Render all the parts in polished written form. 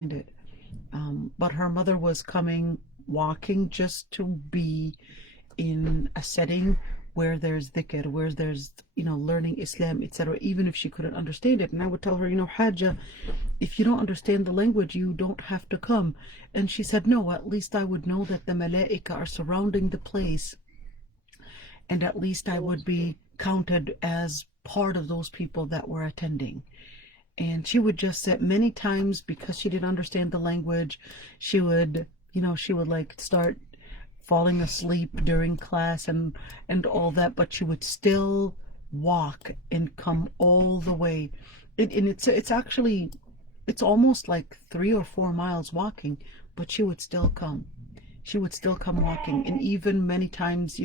it. But her mother was coming walking just to be in a setting where there's dhikr, where there's, learning Islam, etc., even if she couldn't understand it. And I would tell her, Hajja, if you don't understand the language, you don't have to come. And she said, no, at least I would know that the malaika are surrounding the place, and at least I would be counted as part of those people that were attending. And she would just sit many times because she didn't understand the language. She would, she would like start falling asleep during class and all that, but she would still walk and come all the way. And it's actually, it's almost like 3 or 4 miles walking, but she would still come. She would still come walking. And even many times,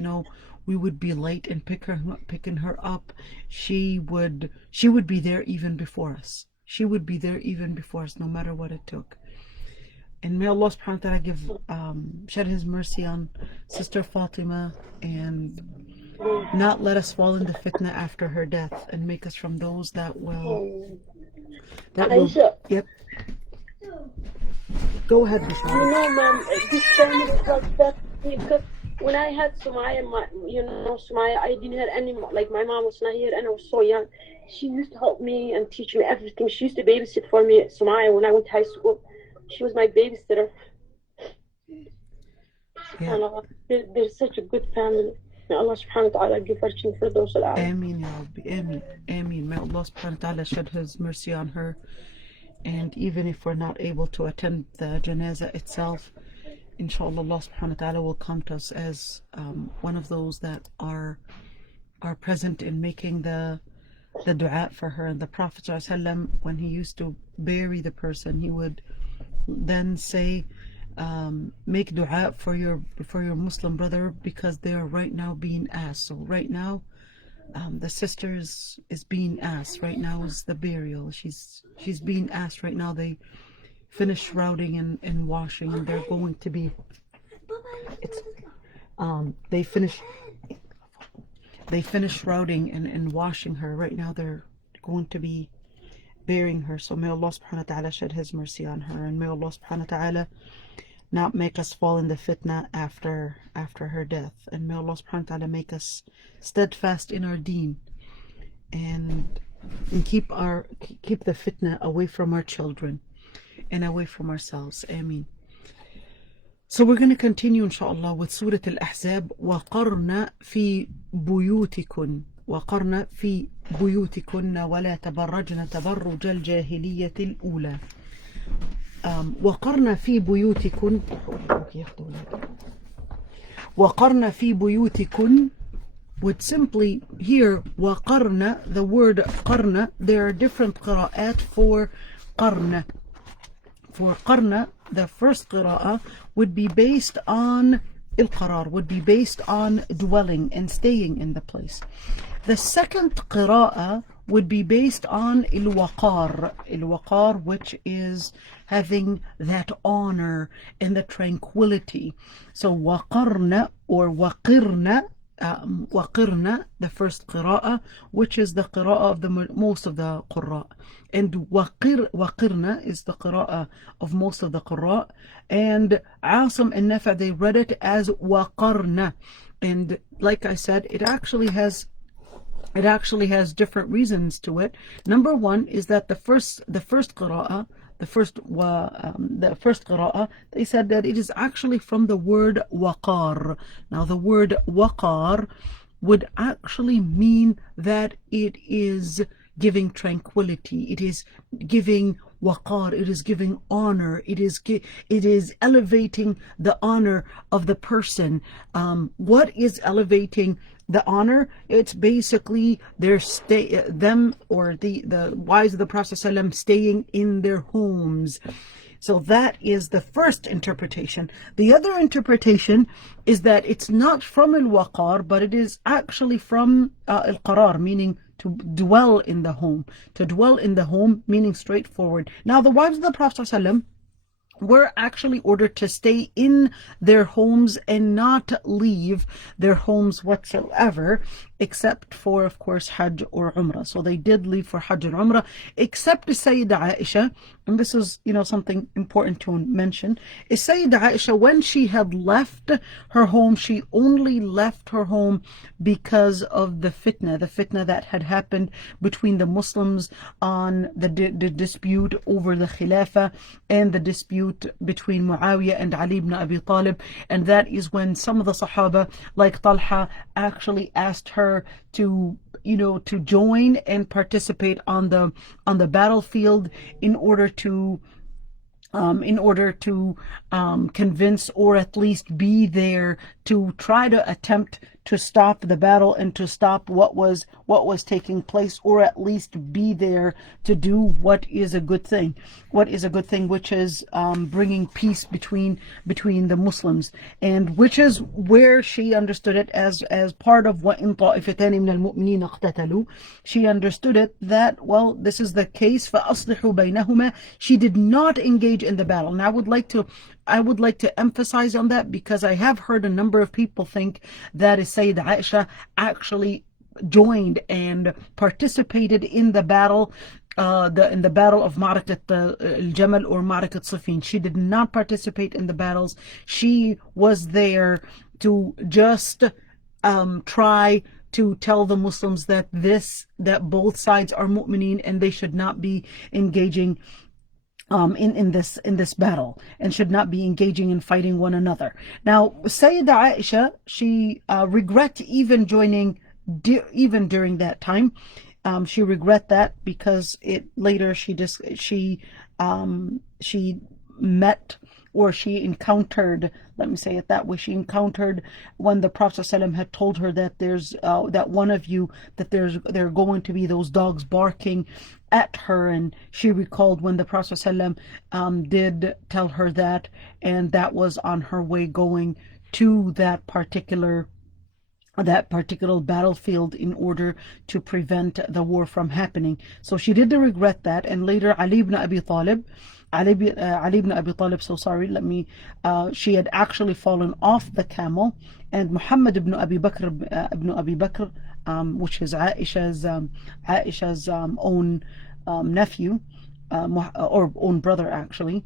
we would be late and picking her up. She would be there even before us. She would be there even before us, no matter what it took. And may Allah subhanahu wa ta'ala give shed his mercy on Sister Fatima, and not let us fall into fitna after her death, and make us from those that will Aysha, yep. Go ahead, Bishara. ma'am, this family was that because when I had Sumaya, Sumaya, I didn't have any, like my mom was not here and I was so young. She used to help me and teach me everything. She used to babysit for me, Sumaya, when I went to high school. She was my babysitter. Yeah. They're such a good family. May Allah subhanahu wa ta'ala give her for those al. Ameen, Ya Rabbi. Ameen. Ameen. May Allah subhanahu wa ta'ala shed his mercy on her. And even if we're not able to attend the janazah itself, inshallah, Allah subhanahu wa ta'ala will count us as one of those that are present in making the dua for her. And the Prophet ﷺ, when he used to bury the person, he would then say, make dua for your Muslim brother, because they are right now being asked. So right now, the sister is being asked. Right now is the burial. She's being asked right now. They finish shrouding and washing, and they're going to be they finish shrouding and washing her. Right now they're going to be burying her. So may Allah subhanahu wa ta'ala shed his mercy on her, and may Allah subhanahu wa ta'ala not make us fall in the fitna after her death, and may Allah subhanahu wa ta'ala make us steadfast in our deen, and keep the fitna away from our children and away from ourselves. Ameen. So we're going to continue inshallah with Surah Al-Ahzab. وَقَرْنَ فِي بُيُوتِكُنْ وَقَرْنَ فِي بُيُوتِكُنَّ وَلَا تَبَرَّجْنَ تَبَرُّجَ الْجَاهِلِيَّةِ الْأُولَى. وَقَرْنَ فِي بُيُوتِكُنْ وَقَرْنَ فِي بُيُوتِكُنْ would simply here وَقَرْنَ, the word قَرْنَ, there are different qira'at for قَرْنَ. For qarna, the first qira'ah would be based on il-qarar, would be based on dwelling and staying in the place. The second qira'ah would be based on il-waqar, which is having that honor and the tranquility. So waqarna or waqirna, the first qira'ah, which is the qira'ah of the most of the qurra, and waqirna is the qira'ah of most of the qurra, and Asim and Nafa, they read it as waqarna. And like I said, it actually has different reasons to it. Number one is that the first qira'ah, the first qira'ah, they said that it is actually from the word waqar. Now the word waqar would actually mean that it is giving tranquility, it is giving waqar, it is giving honor, it is elevating the honor of the person. What is elevating the honor? It's basically them or the wives of the Prophet ﷺ staying in their homes. So that is the first interpretation. The other interpretation is that it's not from al-waqar, but it is actually from al-qarar, meaning to dwell in the home. To dwell in the home, meaning straightforward. Now the wives of the Prophet ﷺ were actually ordered to stay in their homes and not leave their homes whatsoever. except for, of course, Hajj or Umrah. So they did leave for Hajj and Umrah, except Sayyidah Aisha. And this is, something important to mention. Is Sayyidah Aisha, when she had left her home, she only left her home because of the fitna that had happened between the Muslims on the dispute over the Khilafah and the dispute between Muawiyah and Ali ibn Abi Talib. And that is when some of the Sahaba, like Talha, actually asked her to join and participate on the battlefield in order to convince, or at least be there to try to attempt to stop the battle and to stop what was taking place, or at least be there to do what is a good thing, which is bringing peace between the Muslims, and which is where she understood it as part of what in طائفتان من المؤمنين اقتتلوا. She understood it that, well, this is the case, فأصلحوا بينهما. She did not engage in the battle. And I would like to emphasize on that, because I have heard a number of people think that Sayyidah Aisha actually joined and participated in the battle, in the battle of Ma'rakat al-Jamal or Ma'rakat Siffin. She did not participate in the battles. She was there to just try to tell the Muslims that both sides are mu'mineen and they should not be engaging in this battle, and should not be engaging in fighting one another. Now, Sayyidah Aisha, she regret even joining even during that time. She regret that because later she met, or she encountered, let me say it that way, she encountered when the Prophet ﷺ had told her that there's that one of you, that there are going to be those dogs barking at her, and she recalled when the Prophet ﷺ did tell her that, and that was on her way going to that particular battlefield in order to prevent the war from happening. So she did regret that. And later Ali ibn Abi Talib, she had actually fallen off the camel, and Muhammad ibn Abi Bakr, which is Aisha's own nephew, or own brother actually,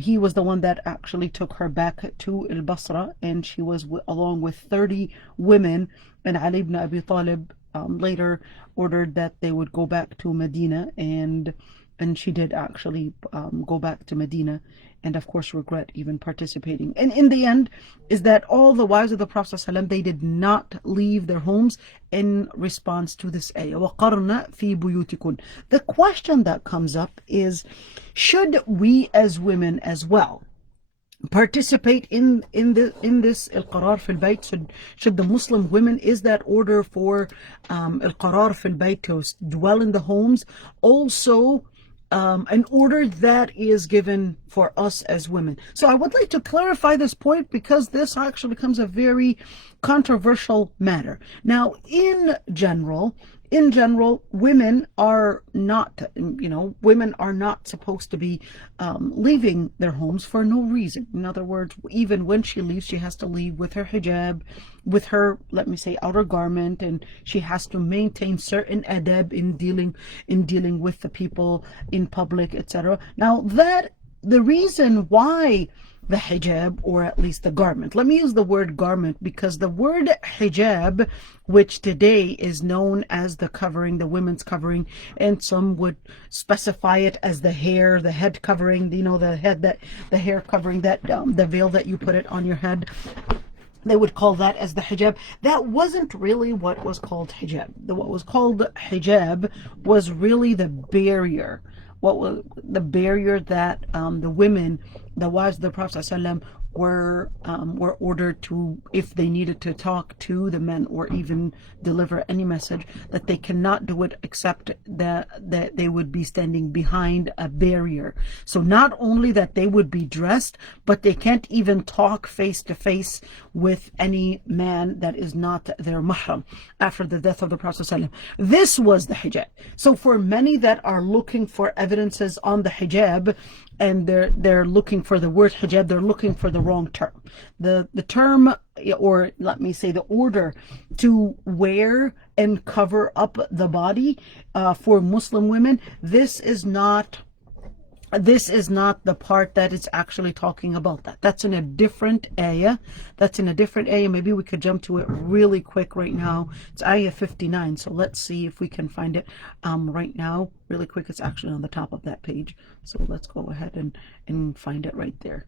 he was the one that actually took her back to Al-Basra, and she was along with 30 women, and Ali ibn Abi Talib later ordered that they would go back to Medina, and she did actually go back to Medina, and of course regret even participating. And in the end is that all the wives of the Prophet ﷺ, they did not leave their homes in response to this ayah. وَقَرْنَ فِي بُيُوتِكُنْ. The question that comes up is, should we as women as well participate in this al-qarar fil bayt? Should the Muslim women, is that order for al-qarar fil bayt, to dwell in the homes, also an order that is given for us as women? So I would like to clarify this point, because this actually becomes a very controversial matter. Now, in general, women are not, supposed to be leaving their homes for no reason. In other words, even when she leaves, she has to leave with her hijab, with her, let me say, outer garment, and she has to maintain certain adab in dealing with the people in public, etc. Now, the reason why the hijab, or at least the garment. Let me use the word garment, because the word hijab, which today is known as the covering, the women's covering, and some would specify it as the head covering, the hair covering, that the veil that you put it on your head. They would call that as the hijab. That wasn't really what was called hijab. What was called hijab was really the barrier. What was the barrier that the women, the wives of the Prophet ﷺ, were ordered to, if they needed to talk to the men or even deliver any message, that they cannot do it except that they would be standing behind a barrier. So not only that they would be dressed, but they can't even talk face to face with any man that is not their mahram after the death of the Prophet ﷺ. This was the hijab. So for many that are looking for evidences on the hijab, and they're looking for the word hijab, they're looking for the wrong term. The term, or let me say the order to wear and cover up the body for Muslim women, this is not the part that is actually talking about that. That's in a different ayah. Maybe we could jump to it really quick right now. It's ayah 59. So let's see if we can find it right now really quick. It's actually on the top of that page. So let's go ahead and find it right there.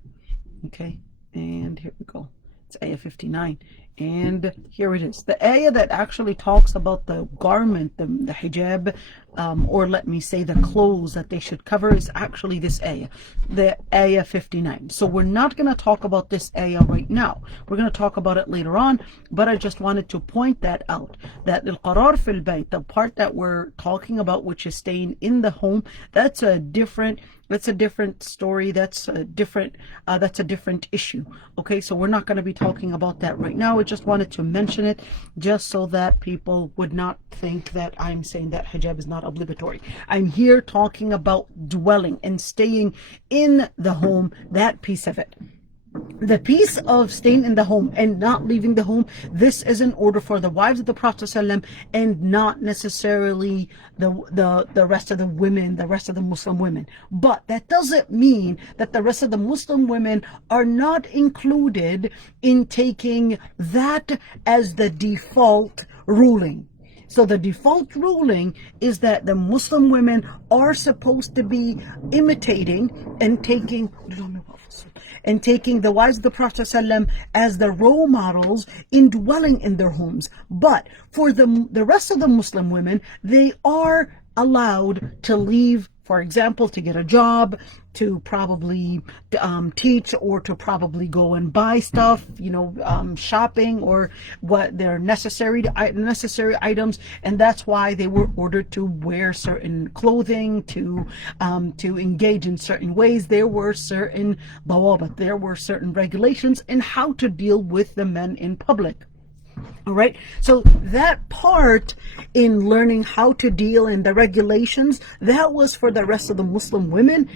Okay, and here we go. It's ayah 59. And here it is. The ayah that actually talks about the garment, the hijab, or let me say the clothes that they should cover, is actually this ayah, the ayah 59. So we're not going to talk about this ayah right now. We're going to talk about it later on, but I just wanted to point that out, that al-qarar fil bayt, the part that we're talking about, which is staying in the home, that's a different story. That's a different issue. Okay, so we're not going to be talking about that right now. I just wanted to mention it just so that people would not think that I'm saying that hijab is not obligatory. I'm here talking about dwelling and staying in the home, that piece of it. The piece of staying in the home and not leaving the home, this is an order for the wives of the Prophet ﷺ, and not necessarily the rest of the women, the rest of the Muslim women. But that doesn't mean that the rest of the Muslim women are not included in taking that as the default ruling. So the default ruling is that the Muslim women are supposed to be imitating and taking the wives of the Prophet ﷺ as the role models in dwelling in their homes. But for the rest of the Muslim women, they are allowed to leave, for example, to get a job, to probably teach, or to probably go and buy stuff, shopping, or what their necessary items. And that's why they were ordered to wear certain clothing, to engage in certain ways. There were certain dawabat, there were certain regulations in how to deal with the men in public. All right, so that part in learning how to deal in the regulations, that was for the rest of the Muslim women.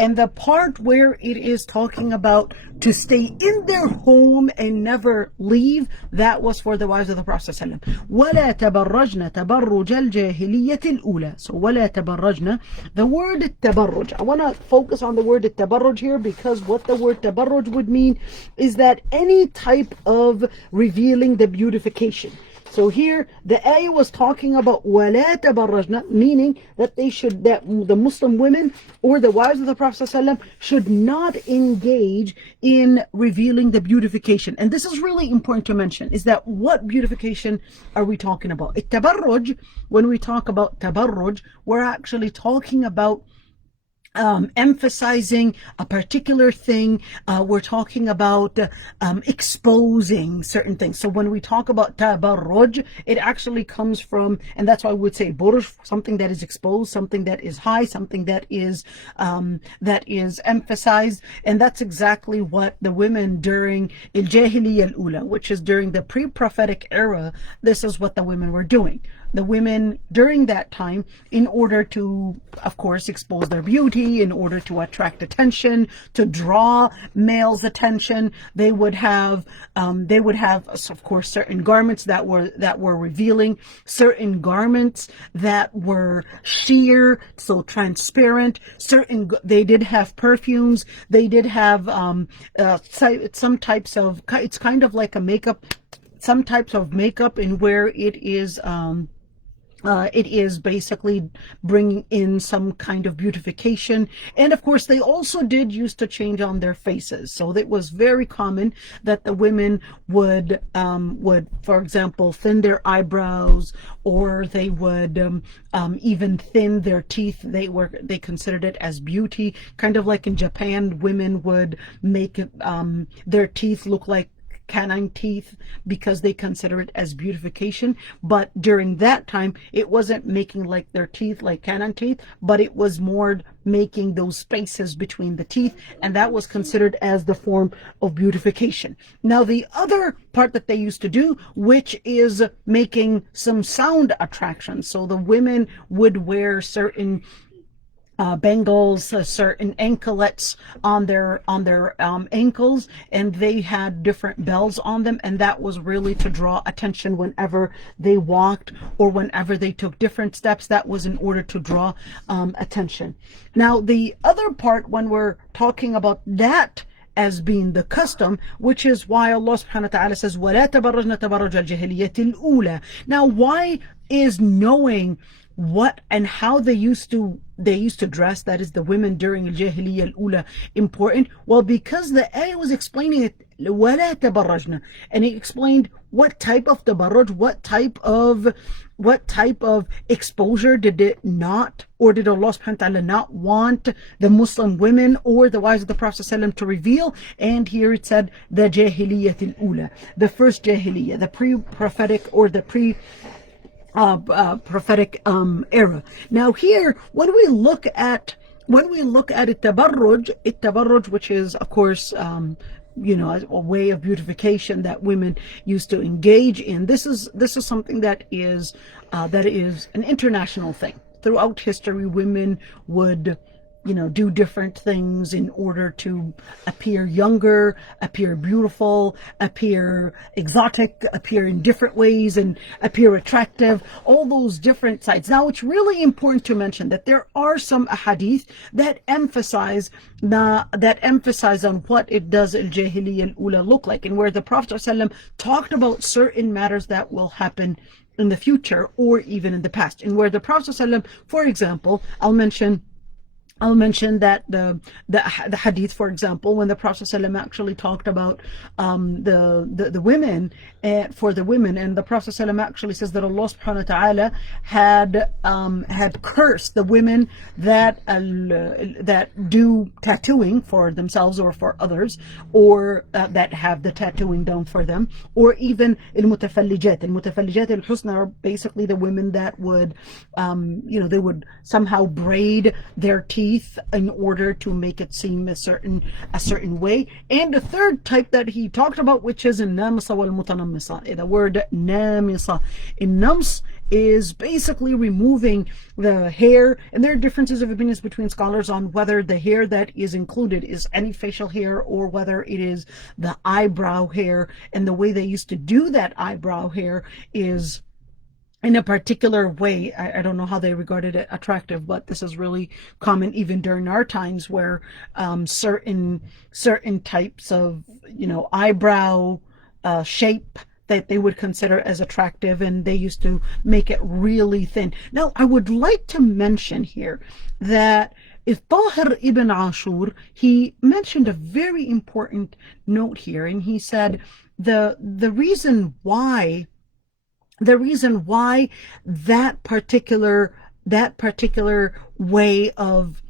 And the part where it is talking about to stay in their home and never leave, that was for the wives of the Prophet ﷺ. وَلَا تَبَرَّجْنَ تَبَرُّجَ الْجَاهِلِيَّةِ الْأُولَى. So وَلَا تَبَرَّجْنَ, the word tabarruj, I want to focus on the word tabarruj here, because what the word tabarruj would mean is that any type of revealing the beautification. So here the ayah was talking about وَلَا تَبَرَّجْنَ, meaning that the Muslim women or the wives of the Prophet ﷺ should not engage in revealing the beautification. And this is really important to mention, is that what beautification are we talking about? Tabarruj, when we talk about tabarruj, we're actually talking about emphasizing a particular thing. We're talking about exposing certain things. So when we talk about tabarruj, it actually comes from, and that's why I would say buruj, something that is exposed, something that is high, something that is emphasized. And that's exactly what the women during al-Jahiliyyah al-Ula, which is during the pre-prophetic era, this is what the women were doing. The women during that time, in order to, of course, expose their beauty, in order to attract attention, to draw males' attention, they would have, of course, certain garments that were revealing, certain garments that were sheer, so transparent. They did have perfumes. They did have some types of. It's kind of like a makeup. Some types of makeup, in where it is basically bringing in some kind of beautification. And of course, they also did used to change on their faces. So it was very common that the women would, for example, thin their eyebrows, or they would even thin their teeth. They considered it as beauty. Kind of like in Japan, women would make their teeth look like canine teeth, because they consider it as beautification. But during that time, it wasn't making like their teeth like canine teeth, but it was more making those spaces between the teeth, and that was considered as the form of beautification. Now the other part that they used to do, which is making some sound attraction, so the women would wear certain bangles, certain anklets on their ankles, and they had different bells on them, and that was really to draw attention whenever they walked or whenever they took different steps. That was in order to draw attention. Now, the other part, when we're talking about that as being the custom, which is why Allah subhanahu wa ta'ala says, وَلَا تَبَرَّجْنَ تَبَرُّجَ الْجَاهِلِيَّةِ الْأُولَى. Now, why is knowing what and how they used to dress, that is the women during al-Jahiliyyah al-Ula, important? Well, because the ayah was explaining it, وَلَا تَبَرَّجْنَ, and it explained what type of tabarruj, what type of exposure did it not, or did Allah subhanahu wa ta'ala not want the Muslim women or the wives of the Prophet ﷺ to reveal? And here it said the Jahiliyyah al-Ula, the first Jahiliyyah, the pre-prophetic or the prophetic era. Now here, when we look at it-tabarruj, which is of course a way of beautification that women used to engage in. This is something that is an international thing. Throughout history, women would do different things in order to appear younger, appear beautiful, appear exotic, appear in different ways, and appear attractive, all those different sides. Now, it's really important to mention that there are some ahadith that emphasize on what it does al-Jahiliyyah al-Ula look like, and where the Prophet ﷺ talked about certain matters that will happen in the future or even in the past, and where the Prophet ﷺ, for example, I'll mention that the hadith, for example, when the Prophet ﷺ actually talked about the women, for the women, and the Prophet ﷺ actually says that Allah subhanahu wa ta'ala had cursed the women that do tattooing for themselves or for others, or that have the tattooing done for them, or even al-mutafallijat al-husna are basically the women that would they would somehow braid their teeth in order to make it seem a certain way. And the third type that he talked about, which is an-namisa wal-mutanammisa. The word namisa, in-nams, is basically removing the hair, and there are differences of opinions between scholars on whether the hair that is included is any facial hair or whether it is the eyebrow hair. And the way they used to do that eyebrow hair is in a particular way. I don't know how they regarded it attractive, but this is really common even during our times, where certain types of eyebrow shape that they would consider as attractive, and they used to make it really thin. Now, I would like to mention here that Tahir ibn Ashur, he mentioned a very important note here, and he said the reason why that particular way of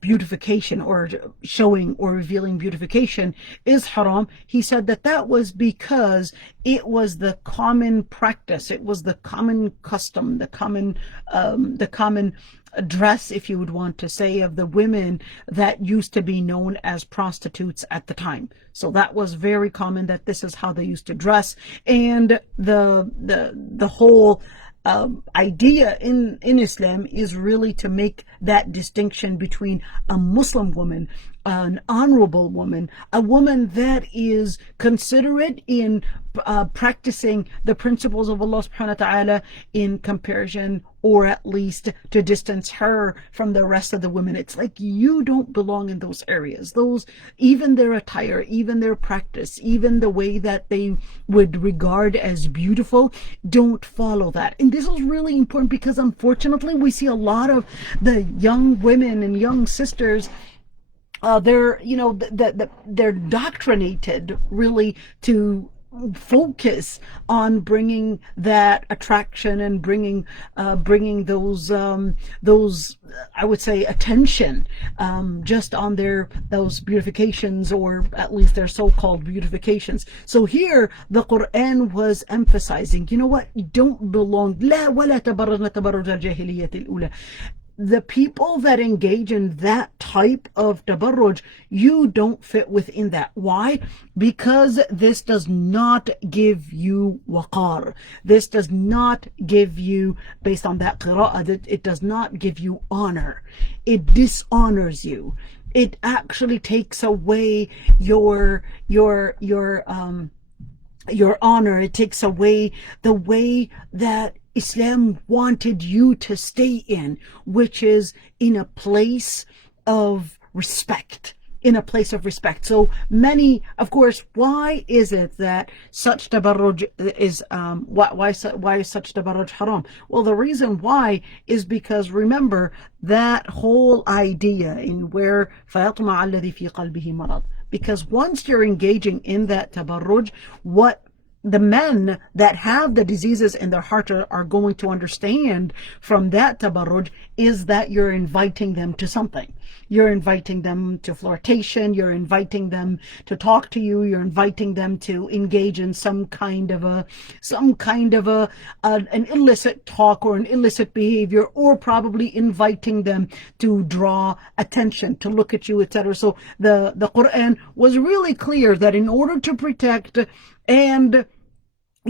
beautification, or showing or revealing beautification, is haram. He said that was because it was the common practice, it was the common custom, the common dress, if you would want to say, of the women that used to be known as prostitutes at the time. So that was very common, that this is how they used to dress. And the whole idea in Islam is really to make that distinction between a Muslim woman, an honorable woman, a woman that is considerate in practicing the principles of Allah subhanahu wa ta'ala, in comparison, or at least to distance her from the rest of the women. It's like you don't belong in those areas. Those, even their attire, even their practice, even the way that they would regard as beautiful, don't follow that. And this is really important, because unfortunately we see a lot of the young women and young sisters, they're doctrinated really to focus on bringing that attraction and bringing those I would say attention, just on those beautifications, or at least their so-called beautifications. So here the Quran was emphasizing, what, you don't belong. لا ولا تبرجن تبرج الجاهلية الأولى. The people that engage in that type of tabarruj, you don't fit within that. Why? Because this does not give you waqar. This does not give you, based on that qira'ah, it does not give you honor. It dishonors you. It actually takes away your honor. It takes away the way that Islam wanted you to stay in, which is in a place of respect. In a place of respect. So many, of course, why is it that such tabarruj is, why is such tabarruj haram? Well, the reason why is because, remember, that whole idea in where فَيَطْمَعَ الَّذِي فِي قَلْبِهِ مَرَضٍ, because once you're engaging in that tabarruj, what the men that have the diseases in their heart are going to understand from that tabarruj is that you're inviting them to something. You're inviting them to flirtation. You're inviting them to talk to you. You're inviting them to engage in some kind of an illicit talk or an illicit behavior, or probably inviting them to draw attention, to look at you, etc. So the Quran was really clear that in order to protect and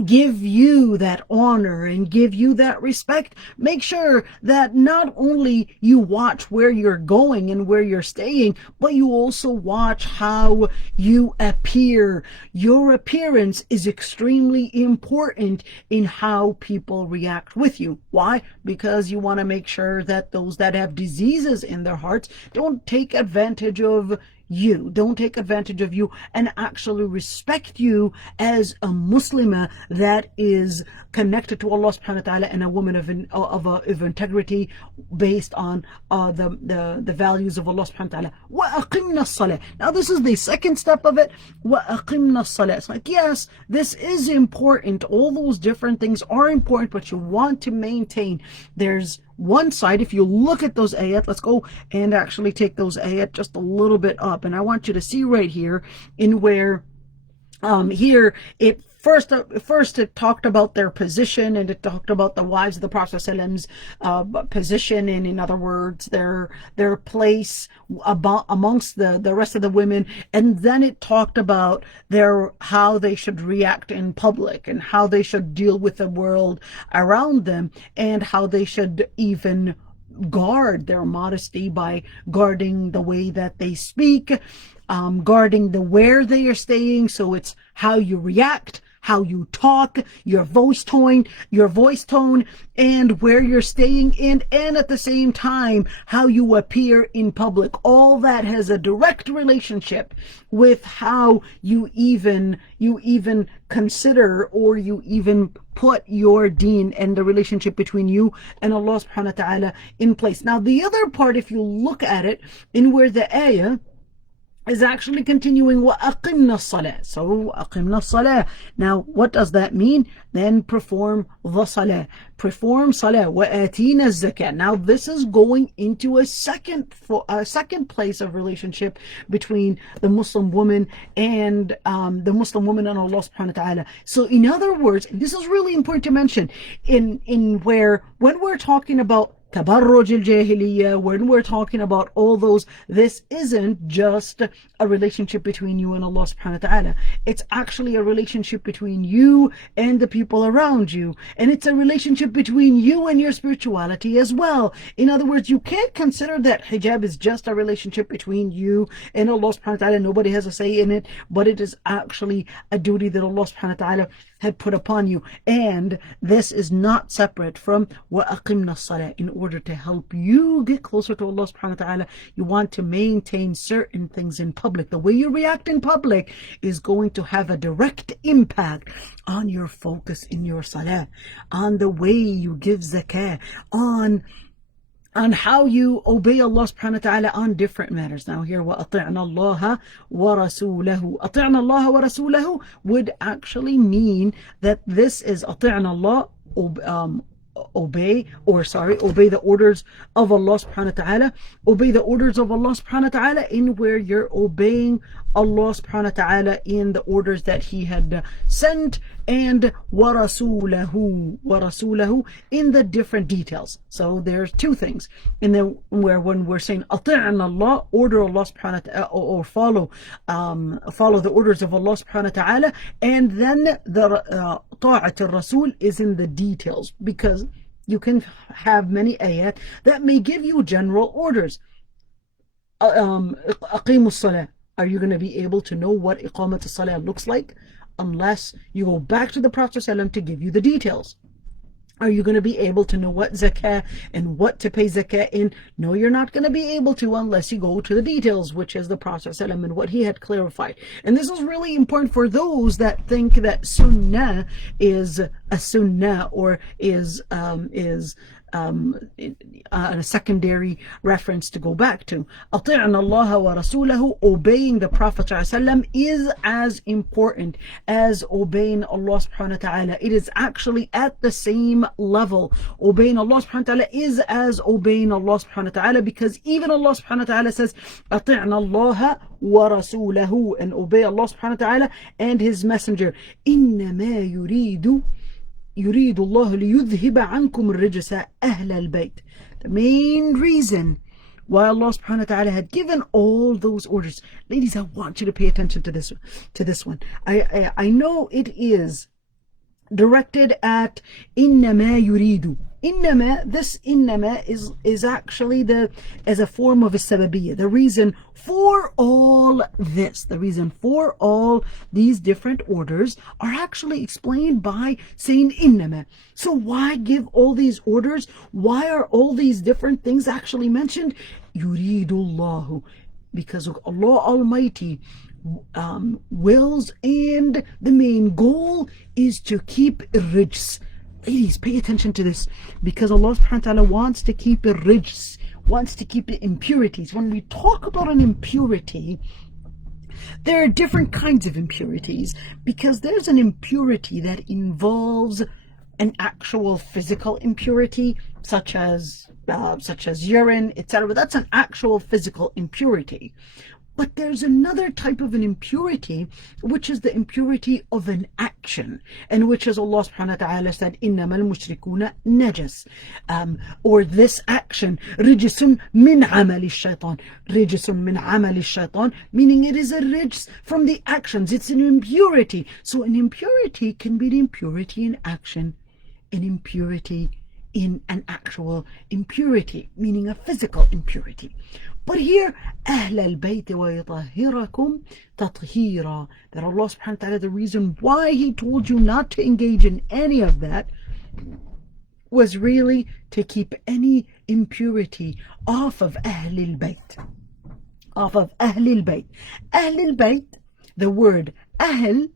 give you that honor and give you that respect, make sure that not only you watch where you're going and where you're staying, but you also watch how you appear. Your appearance is extremely important in how people react with you. Why? Because you want to make sure that those that have diseases in their hearts don't take advantage of you, and actually respect you as a Muslimah that is connected to Allah subhanahu wa ta'ala and a woman of integrity based on the values of Allah subhanahu wa ta'ala. وَأَقِمْنَا الصَّلَاةِ. Now this is the second step of it. وَأَقِمْنَا الصَّلَاةِ. It's like, yes, this is important. All those different things are important, but you want to maintain. There's one side, if you look at those ayat, let's go and actually take those ayat just a little bit up, and I want you to see right here in where here it first it talked about their position, and it talked about the wives of the Prophet ﷺ's position, and in other words their place amongst the rest of the women, and then it talked about how they should react in public and how they should deal with the world around them, and how they should even guard their modesty by guarding the way that they speak, guarding where they are staying. So it's how you react, how you talk, your voice tone, and where you're staying, and at the same time how you appear in public. All that has a direct relationship with how you even consider, or you even put your deen and the relationship between you and Allah subhanahu wa ta'ala in place. Now the other part, if you look at it, in where the ayah is actually continuing, وَأَقِمْنَا الصَّلَاةِ. So أَقِمْنَا الصَّلَاةِ. Now what does that mean? Then perform the salah. Perform salah. وَآتِينَا الزَّكَاةِ. Now this is going into a second place of relationship between the Muslim woman and Allah subhanahu wa ta'ala. So in other words, this is really important to mention, in where when we're talking about tabarruj al-jahiliyyah, when we're talking about all those, this isn't just a relationship between you and Allah subhanahu wa ta'ala. It's actually a relationship between you and the people around you. And it's a relationship between you and your spirituality as well. In other words, you can't consider that hijab is just a relationship between you and Allah subhanahu wa ta'ala. Nobody has a say in it, but it is actually a duty that Allah subhanahu wa ta'ala had put upon you. And this is not separate from وَأَقِمْنَا الصَّلَاةِ. In order to help you get closer to Allah subhanahu wa ta'ala, you want to maintain certain things in public. The way you react in public is going to have a direct impact on your focus in your salah, on the way you give zakah, on how you obey Allah subhanahu wa ta'ala on different matters. Now here, وَأَطِعْنَا اللَّهَ وَرَسُولَهُ. أَطِعْنَا اللَّهَ وَرَسُولَهُ would actually mean that this is أَطِعْنَا اللَّهَ, obey the orders of Allah subhanahu wa ta'ala. Obey the orders of Allah subhanahu wa ta'ala in where you're obeying Allah subhanahu wa ta'ala in the orders that He had sent, and وَرَسُولَهُ in the different details. So there's two things. And then when we're saying أطعنا Allah, order Allah subhanahu wa ta'ala, or follow the orders of Allah subhanahu wa ta'ala, and then the طاعة الرسول is in the details, because you can have many ayat that may give you general orders. أقيموا الصلاة. Are you going to be able to know what إقامة الصلاة looks like unless you go back to the Prophet ﷺ to give you the details? Are you going to be able to know what zakah and what to pay zakah in? No, you're not going to be able to unless you go to the details, which is the Prophet ﷺ and what he had clarified. And this is really important for those that think that sunnah is a sunnah, or is a secondary reference to go back to. أطعنا الله ورسوله, obeying the Prophet ﷺ is as important as obeying Allah subhanahu wa ta'ala. It is actually at the same level. Obeying Allah subhanahu wa ta'ala is as obeying Allah subhanahu wa ta'ala, because even Allah subhanahu wa ta'ala says أطعنا الله ورسوله, and obey Allah subhanahu wa ta'ala and his messenger. إنما يريد الله ليذهب عنكم الرجس أهل البيت. The main reason why Allah subhanahu wa ta'ala had given all those orders. Ladies, I want you to pay attention to this one. I know it is directed at إنما يريد. This innama is actually as a form of a sababiyya. The reason for all this, the reason for all these different orders are actually explained by saying innama. So why give all these orders? Why are all these different things actually mentioned? Yuridullahu, because Allah Almighty wills, and the main goal is to keep rijs. Ladies, pay attention to this, because Allah subhanahu wa ta'ala wants to keep it rijs, wants to keep the impurities. When we talk about an impurity, there are different kinds of impurities, because there's an impurity that involves an actual physical impurity, such as urine, etc. That's an actual physical impurity. But there's another type of an impurity, which is the impurity of an action, and which is Allah subhanahu wa ta'ala said, إِنَّمَا الْمُشْرِكُونَ نَجَسٌ, or this action, رِجْسٌ مِنْ عَمَلِ الشَّيْطَانِ. رِجْسٌ مِنْ عَمَلِ الشَّيْطَانِ, meaning it is a rijs from the actions. It's an impurity. So an impurity can be an impurity in action, an impurity in an actual impurity, meaning a physical impurity. But here, أهل البيت ويطهركم تطهيرا, that Allah subhanahu wa ta'ala, the reason why he told you not to engage in any of that was really to keep any impurity off of أهل البيت. Off of أهل البيت. أهل البيت, the word أهل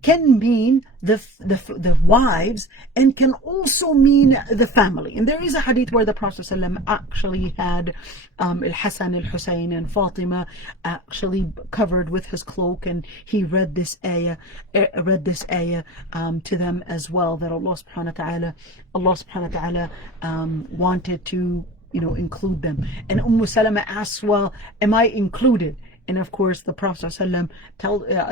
can mean the wives, and can also mean the family. And there is a hadith where the Prophet ﷺ actually had Al-Hasan, Al-Husayn, and Fatima actually covered with his cloak, and he read this ayah to them as well, that Allah subhanahu wa ta'ala wanted to include them. And Salama asks, well, am I included? And of course, the Prophet ﷺ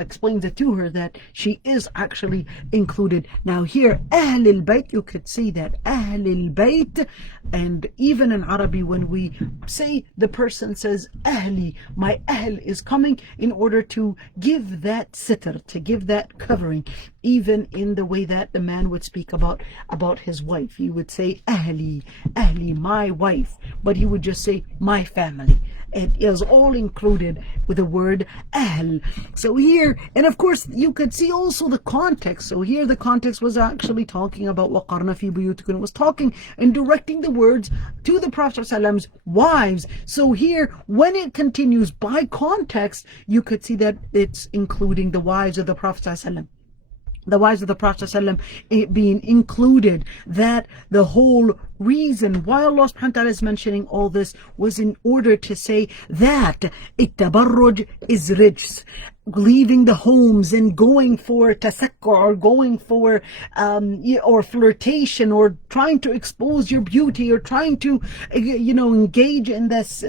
explains it to her that she is actually included. Now here, Ahl al-Bayt, you could see that Ahl al-Bayt, and even in Arabic, when we say, the person says Ahli, my Ahl is coming, in order to give that sitr, to give that covering. Even in the way that the man would speak about his wife, he would say Ahli, my wife, but he would just say my family. It is all included with the word Ahl. So here, and of course you could see also the context. So here the context was actually talking about وَقَرْنَ فِي بُيُوتِكُنَّ. It was talking and directing the words to the Prophet ﷺ's wives. So here, when it continues by context, you could see that it's including the wives of the Prophet ﷺ. The wives of the Prophet ﷺ being included, that the whole reason why Allah subhanahu wa ta'ala is mentioning all this was in order to say that التبرج is rijs. leaving the homes and going for tasakkur, or going for or flirtation, or trying to expose your beauty, or trying to engage in this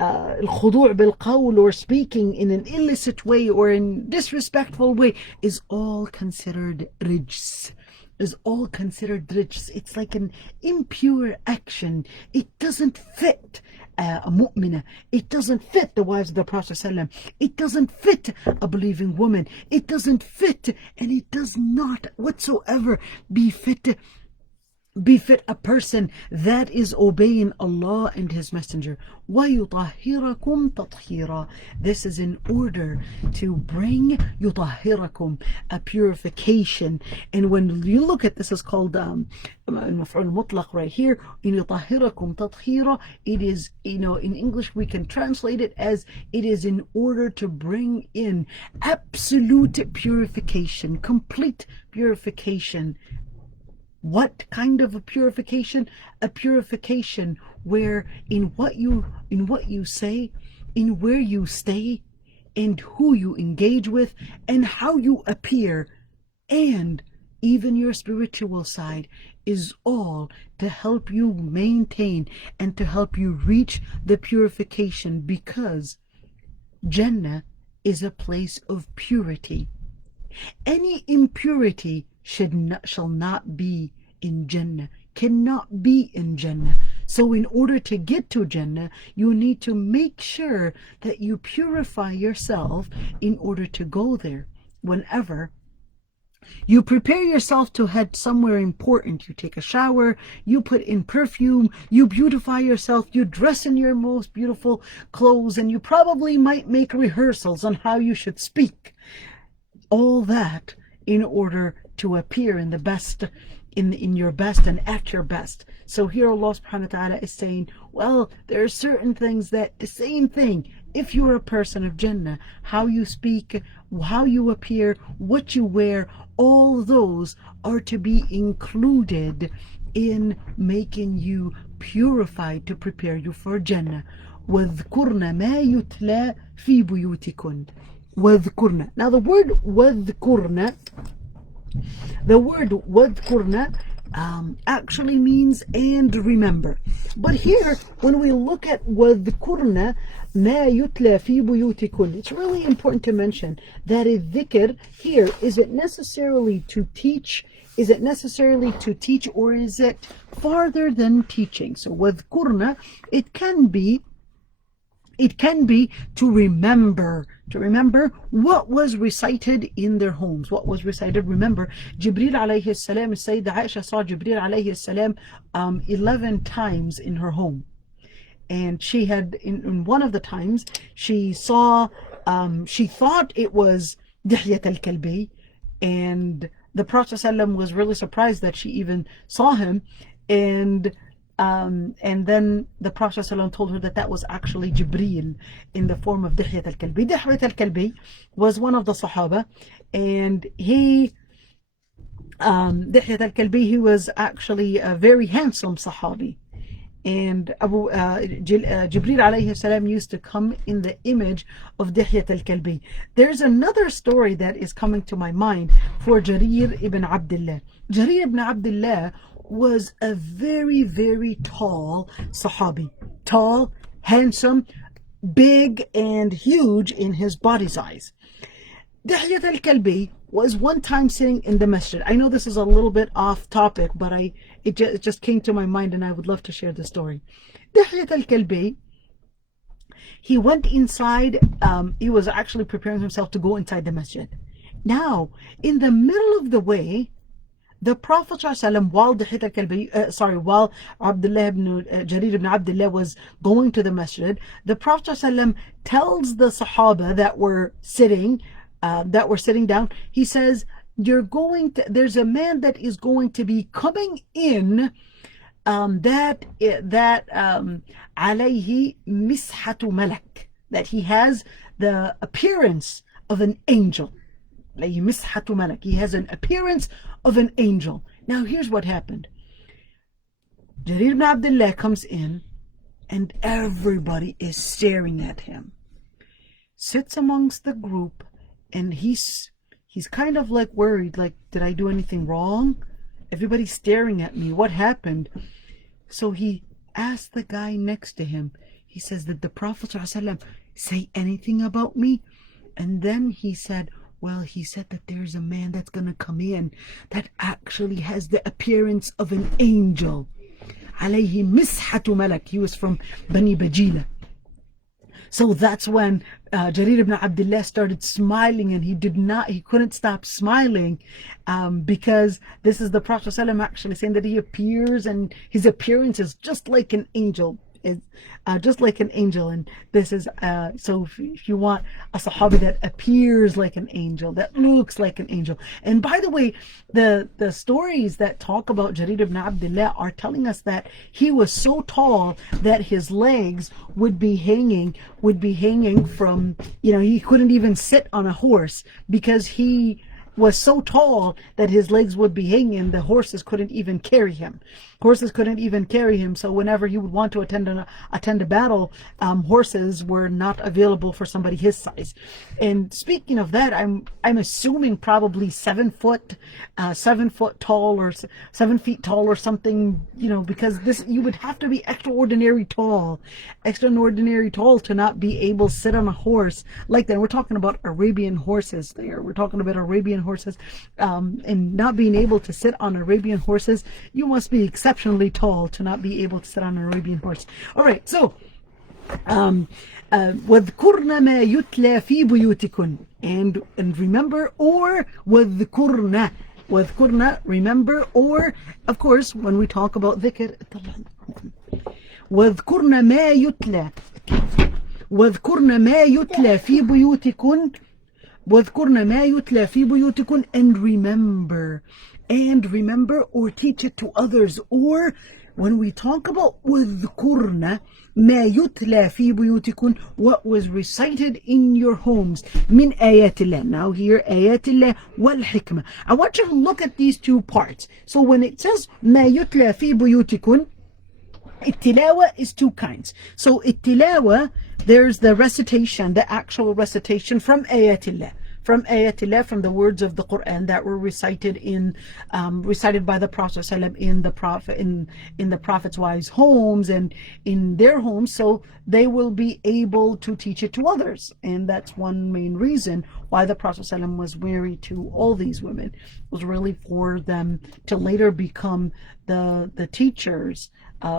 الخضوع بالقول, or speaking in an illicit way or in disrespectful way, is all considered rijs. It's like an impure action. It doesn't fit a mu'mina. It doesn't fit the wives of the Prophet ﷺ. It doesn't fit a believing woman. It doesn't fit, and it does not whatsoever befit a person that is obeying Allah and His Messenger. وَيُطَهِّرَكُمْ تَطْهِيرًا. This is in order to bring يُطَهِّرَكُمْ, a purification. And when you look at this, is called المفعول المطلق right here, in يُطَهِّرَكُمْ تَطْهِيرًا. It is, in English we can translate it as, it is in order to bring in absolute purification, complete purification. What kind of a purification? A purification where in what you say, in where you stay, and who you engage with, and how you appear, and even your spiritual side, is all to help you maintain and to help you reach the purification, because Jannah is a place of purity. Any impurity shall not be in Jannah, cannot be in Jannah. So in order to get to Jannah, you need to make sure that you purify yourself in order to go there. Whenever you prepare yourself to head somewhere important, you take a shower, you put in perfume, you beautify yourself, you dress in your most beautiful clothes, and you probably might make rehearsals on how you should speak. All that in order to appear in the best, in your best and at your best. So here Allah subhanahu wa ta'ala is saying, well, there are certain things that, the same thing, if you are a person of Jannah, how you speak, how you appear, what you wear, all those are to be included in making you purified, to prepare you for Jannah. وَاذْكُرْنَ مَا يُتْلَى فِي بُيُوتِكُنْ. وَاذْكُرْنَ. Now the word وَاذْكُرْنَ, actually means and remember. But here, when we look at وَاذْكُرْنَ مَا يُتْلَى فِي بُيُوتِكُنْ, it's really important to mention that a dhikr here, is it necessarily to teach? Is it necessarily to teach, or is it farther than teaching? So وَاذْكُرْنَ, it can be to remember what was recited in their homes, what was recited. Remember, Jibreel alayhi salam, Sayyidah Aysha saw Jibreel alayhi salam 11 times in her home. And she had, in one of the times, she saw, she thought it was Dihyat al-Kalbi, and the Prophet ﷺ was really surprised that she even saw him. And then the Prophet ﷺ told her that was actually Jibreel in the form of Dihyat al-Kalbi. Dihyat al-Kalbi was one of the Sahaba, and Dihyat al-Kalbi, he was actually a very handsome Sahabi. And Jibreel alayhi salam used to come in the image of Dihyat al-Kalbi. There's another story that is coming to my mind for Jarir ibn Abdullah. Jarir ibn Abdullah was a very, very tall Sahabi. Tall, handsome, big, and huge in his body size. Dihyat al-Kalbi was one time sitting in the masjid. I know this is a little bit off topic, but it just came to my mind, and I would love to share the story. Dihyat al-Kalbi, he went inside, he was actually preparing himself to go inside the masjid. Now, in the middle of the way, the Prophet ﷺ, while while Jarir ibn Abdullah was going to the masjid, the Prophet ﷺ tells the Sahaba that were sitting down, he says, there's a man that is going to be coming in, that alayhi mishatu malak, that he has the appearance of an angel. Alayhi mishatu malak, he has an appearance of an angel. Now here's what happened. Jarir ibn Abdullah comes in, and everybody is staring at him. sits amongst the group, and he's kind of like worried, like, did I do anything wrong? Everybody's staring at me. What happened? So he asked the guy next to him. He says, did the Prophet ﷺ say anything about me? And then he said, well, he said that there's a man that's going to come in that actually has the appearance of an angel. Alayhi mishatu malak. He was from Bani Bajila. So that's when Jarir ibn Abdullah started smiling, and he couldn't stop smiling because this is the Prophet ﷺ actually saying that he appears, and his appearance is just like an angel. Just like an angel. And this is so if you want a Sahabi that appears like an angel, that looks like an angel. And by the way, the stories that talk about Jarir ibn Abdullah are telling us that he was so tall that his legs would be hanging from, he couldn't even sit on a horse because he was so tall that his legs would be hanging. The horses couldn't even carry him. So whenever he would want to attend a battle, horses were not available for somebody his size. And speaking of that, I'm assuming probably 7 foot tall, or 7 feet tall or something, because you would have to be extraordinary tall to not be able to sit on a horse like that. We're talking about Arabian horses there. And not being able to sit on Arabian horses, you must be exceptionally tall to not be able to sit on an Arabian horse. All right, so وَاذْكُرْنَ مَا يُتْلَى فِي بُيُوتِكُنْ, and remember, or وَاذْكُرْنَ, remember, or of course when we talk about dhikr, وَاذْكُرْنَ مَا يُتْلَى فِي بُيُوتِكُنْ, وَاذْكُرْنَ مَا يُتْلَى فِي بُيُوتِكُنْ, and remember or teach it to others. Or when we talk about وَاذْكُرْنَ مَا يُتْلَى فِي بُيُوتِكُنْ, what was recited in your homes, مِنْ آيَاتِ اللَّهِ. Now here, آيَاتِ اللَّهِ وَالْحِكْمَةِ. I want you to look at these two parts. So when it says مَا يُتْلَى فِي بُيُوتِكُنْ, التلاوة is two kinds. So التلاوة, there's the recitation, the actual recitation from آيات الله, from the words of the Quran that were recited by the Prophet ﷺ in the Prophet's wives' homes and in their homes, so they will be able to teach it to others. And that's one main reason why the Prophet ﷺ was married to all these women. It was really for them to later become the teachers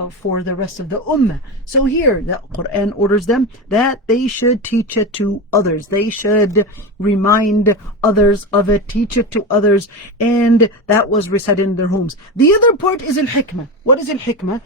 for the rest of the ummah. So here the Quran orders them that they should teach it to others. They should remind others of it, teach it to others, and that was recited in their homes. The other part is al-hikmah. What is al-hikmah?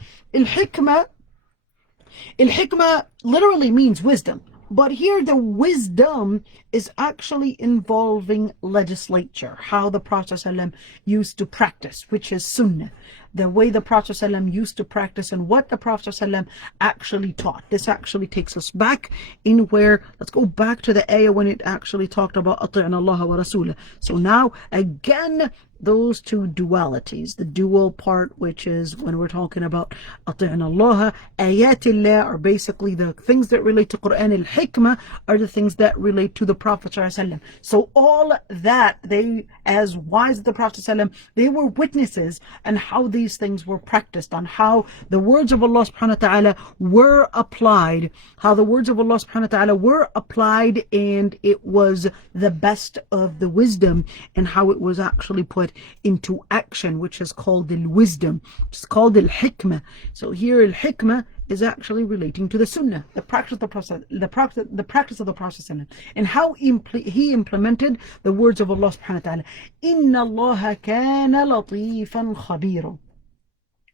Al-hikmah literally means wisdom. But here the wisdom is actually involving legislature, how the Prophet ﷺ used to practice, which is sunnah. The way the Prophet ﷺ used to practice and what the Prophet ﷺ actually taught. This actually takes us back in where, let's go back to the ayah when it actually talked about أَطِعْنَا اللَّهَ وَرَسُولَهُ. So now again, those two dualities, the dual part, which is when we're talking about أَطِعْنَا اللَّهَ, ayatillah are basically the things that relate to Quran. Al-hikmah are the things that relate to the Prophet ﷺ. So all that, they, as wives of the Prophet ﷺ, they were witnesses on how these things were practiced, on how the words of Allah subhanahu wa ta'ala were applied, and it was the best of the wisdom, and how it was actually put into action, which is called the wisdom. It's called the hikmah. So here al-hikmah is actually relating to the sunnah, the practice of the Prophet, the practice of the Prophet, and how he implemented the words of Allah subhanahu wa ta'ala. Inna Allah kana latifan khabira.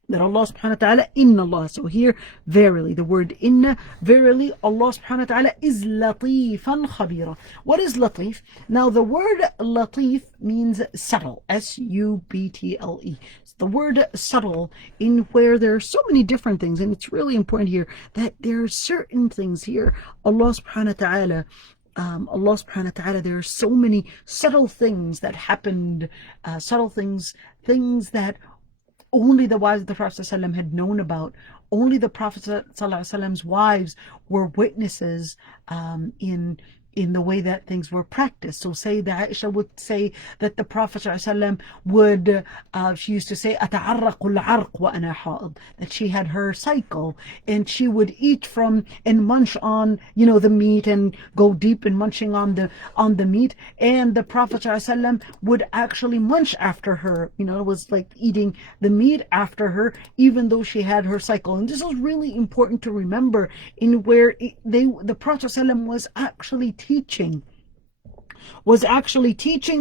That Allah subhanahu wa ta'ala, inna Allah. So here, verily, the word inna, verily, Allah subhanahu wa ta'ala is latifan khabira. What is latif? Now the word latif means subtle, S-U-B-T-L-E. The word subtle, in where there are so many different things, and it's really important here that there are certain things here. Allah subhanahu wa ta'ala, there are so many subtle things that happened, things that only the wives of the Prophet ﷺ had known about. Only the Prophet ﷺ's wives were witnesses in in the way that things were practiced. So Sayyidah Aisha would say that the Prophet ﷺ would, she used to say, أتعرق العرق وأنا حائض, that she had her cycle and she would eat from and munch on, the meat and go deep in munching on the meat. And the Prophet ﷺ would actually munch after her, it was like eating the meat after her, even though she had her cycle. And this was really important to remember, in where the Prophet ﷺ was actually teaching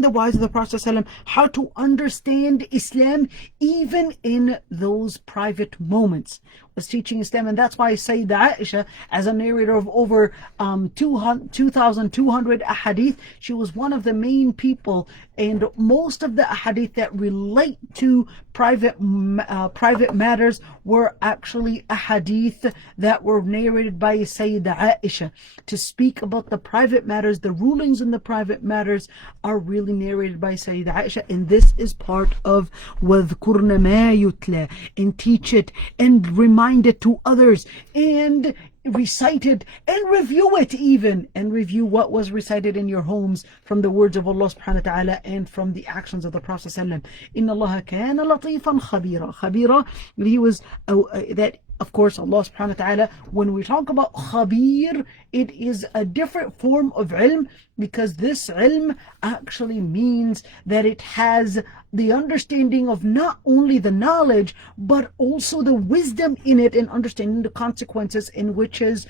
the wives of the Prophet ﷺ how to understand Islam, even in those private moments. Was teaching Islam, and that's why Sayyidah Aisha, as a narrator of over 2,200 ahadith, she was one of the main people, and most of the ahadith that relate to private matters were actually ahadith that were narrated by Sayyidah Aisha. To speak about the private matters, the rulings in the private matters are really narrated by Sayyidah Aisha, and this is part of وَذْكُرْنَ مَا يُتْلَى, and teach it and remind it to others and recite it and review it, even, and review what was recited in your homes from the words of Allah subhanahu wa ta'ala and from the actions of the Prophet sallallahu alaihi wasallam. Inna Allah kana latifan khabira. Khabira, he was that, of course, Allah subhanahu wa ta'ala, when we talk about khabir, it is a different form of ilm, because this ilm actually means that it has the understanding of not only the knowledge, but also the wisdom in it, and understanding the consequences, in which is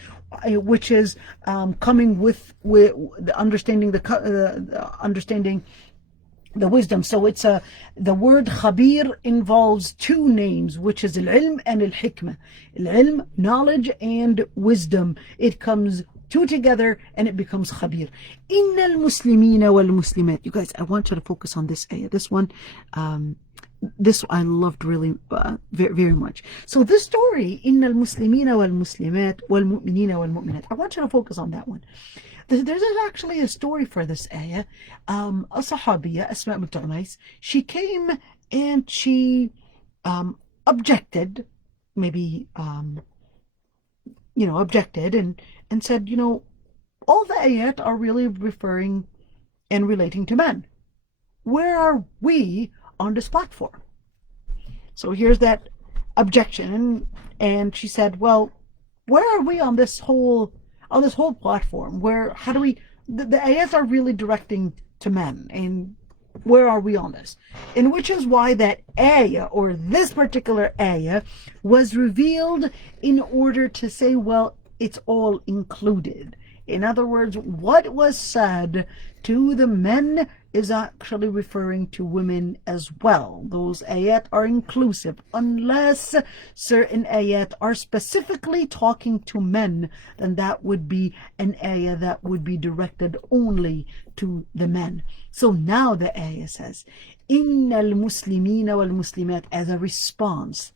coming with the understanding the wisdom. So it's the word khabir involves two names, which is al-ilm and al-hikmah. Al-ilm, knowledge, and wisdom. It comes two together and it becomes khabir. Inna al-muslimina wal-muslimat. You guys, I want you to focus on this ayah. This one, this I loved really very, very much. So this story, Inna al-muslimina wal-muslimat wal-mu'minina wal-mu'minat, I want you to focus on that one. There's actually a story for this ayah. A sahabiya, Asma bint Umais, she came and she objected, objected and said, all the ayat are really referring and relating to men. Where are we on this platform? So here's that objection, and she said, well, where are we on this whole platform? How do we, the ayats are really directing to men, and where are we on this? And which is why that ayah, or this particular ayah, was revealed in order to say, well, it's all included. In other words, what was said to the men is actually referring to women as well. Those ayat are inclusive, unless certain ayat are specifically talking to men, then that would be an ayah that would be directed only to the men. So now the ayah says, Inna al-muslimina wal-muslimat, as a response.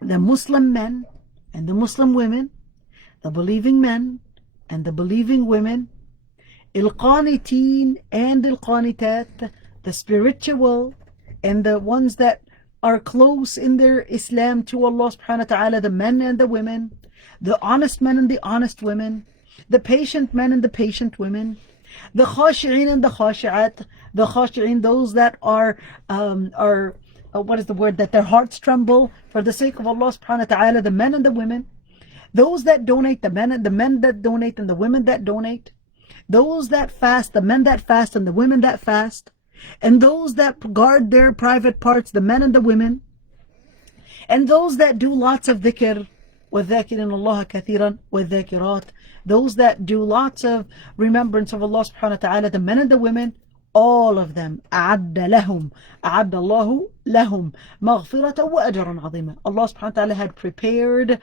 The Muslim men and the Muslim women, the believing men and the believing women, il-qaniteen and il-qanitat, the spiritual and the ones that are close in their Islam to Allah subhanahu wa ta'ala, the men and the women, the honest men and the honest women, the patient men and the patient women, the khashi'in and the khashi'at, the khashi'in, those that are what is the word, that their hearts tremble for the sake of Allah subhanahu wa ta'ala, the men and the women, those that donate, the men that donate and the women that donate, those that fast, the men that fast and the women that fast, and those that guard their private parts, the men and the women, and those that do lots of dhikr, وَالذَّاكِرِينَ اللَّهَ كَثِيرًا وَالذَّاكِرَاتِ, those that do lots of remembrance of Allah subhanahu wa ta'ala, the men and the women, all of them, أَعَدَّ اللَّهُ لَهُمْ مَغْفِرَةً وَأَجْرًا عَظِيمًا. Allah subhanahu wa ta'ala had prepared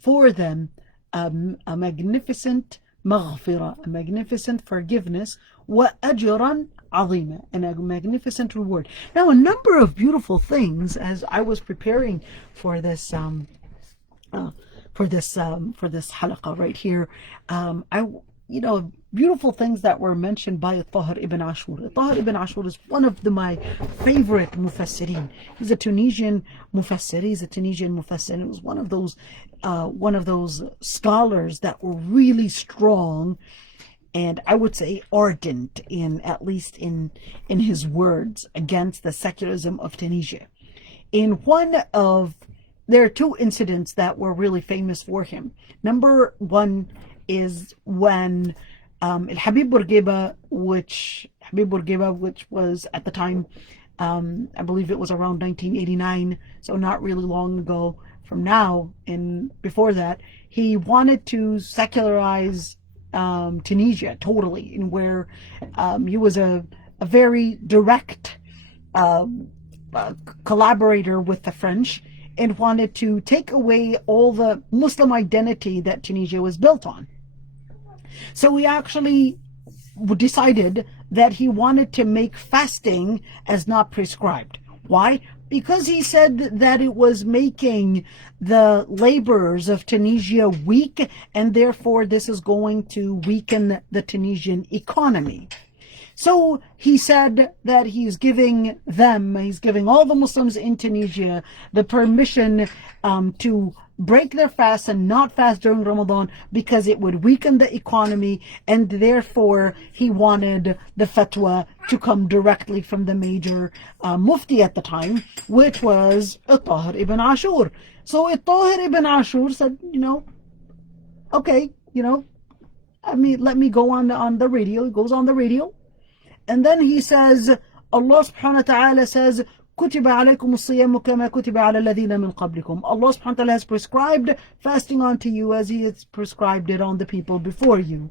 for them a magnificent maghfirah, a magnificent forgiveness, وَأَجْرًا عَظِيمًا, and a magnificent reward. Now, a number of beautiful things, as I was preparing for this halaqah right here, beautiful things that were mentioned by Tahir ibn Ashur. Tahir ibn Ashur is one of my favorite mufassirin. He's a Tunisian mufassir. He was one of those scholars that were really strong. and I would say ardent in, at least in his words, against the secularism of Tunisia. There are two incidents that were really famous for him. Number one is when Habib Bourguiba, which was at the time, I believe it was around 1989, so not really long ago from now, and before that, he wanted to secularize Tunisia totally, in where he was a very direct collaborator with the French, and wanted to take away all the Muslim identity that Tunisia was built on. So he actually decided that he wanted to make fasting as not prescribed. Why? Because he said that it was making the laborers of Tunisia weak, and therefore this is going to weaken the Tunisian economy. So he said that he's giving all the Muslims in Tunisia the permission to break their fast and not fast during Ramadan, because it would weaken the economy, and therefore he wanted the fatwa to come directly from the major mufti at the time, which was Tahir ibn Ashur. So Tahir ibn Ashur said, okay, let me go on the radio. He goes on the radio, and then he says, Allah subhanahu wa ta'ala says, كُتِبَ عَلَيْكُمُ الصِّيَامُ كَمَا كُتِبَ عَلَى الَّذِينَ مِنْ قَبْلِكُم. Allah subhanahu wa ta'ala has prescribed fasting unto you as He has prescribed it on the people before you.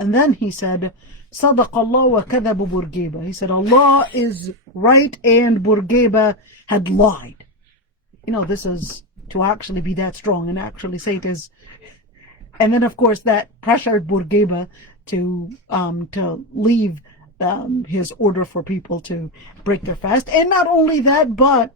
And then he said, صَدَقَ اللَّهُ وَكَذَبُ Bourguiba. He said, Allah is right and Bourguiba had lied. This is to actually be that strong and actually say it is. And then of course that pressured Bourguiba to leave his order for people to break their fast. And not only that, but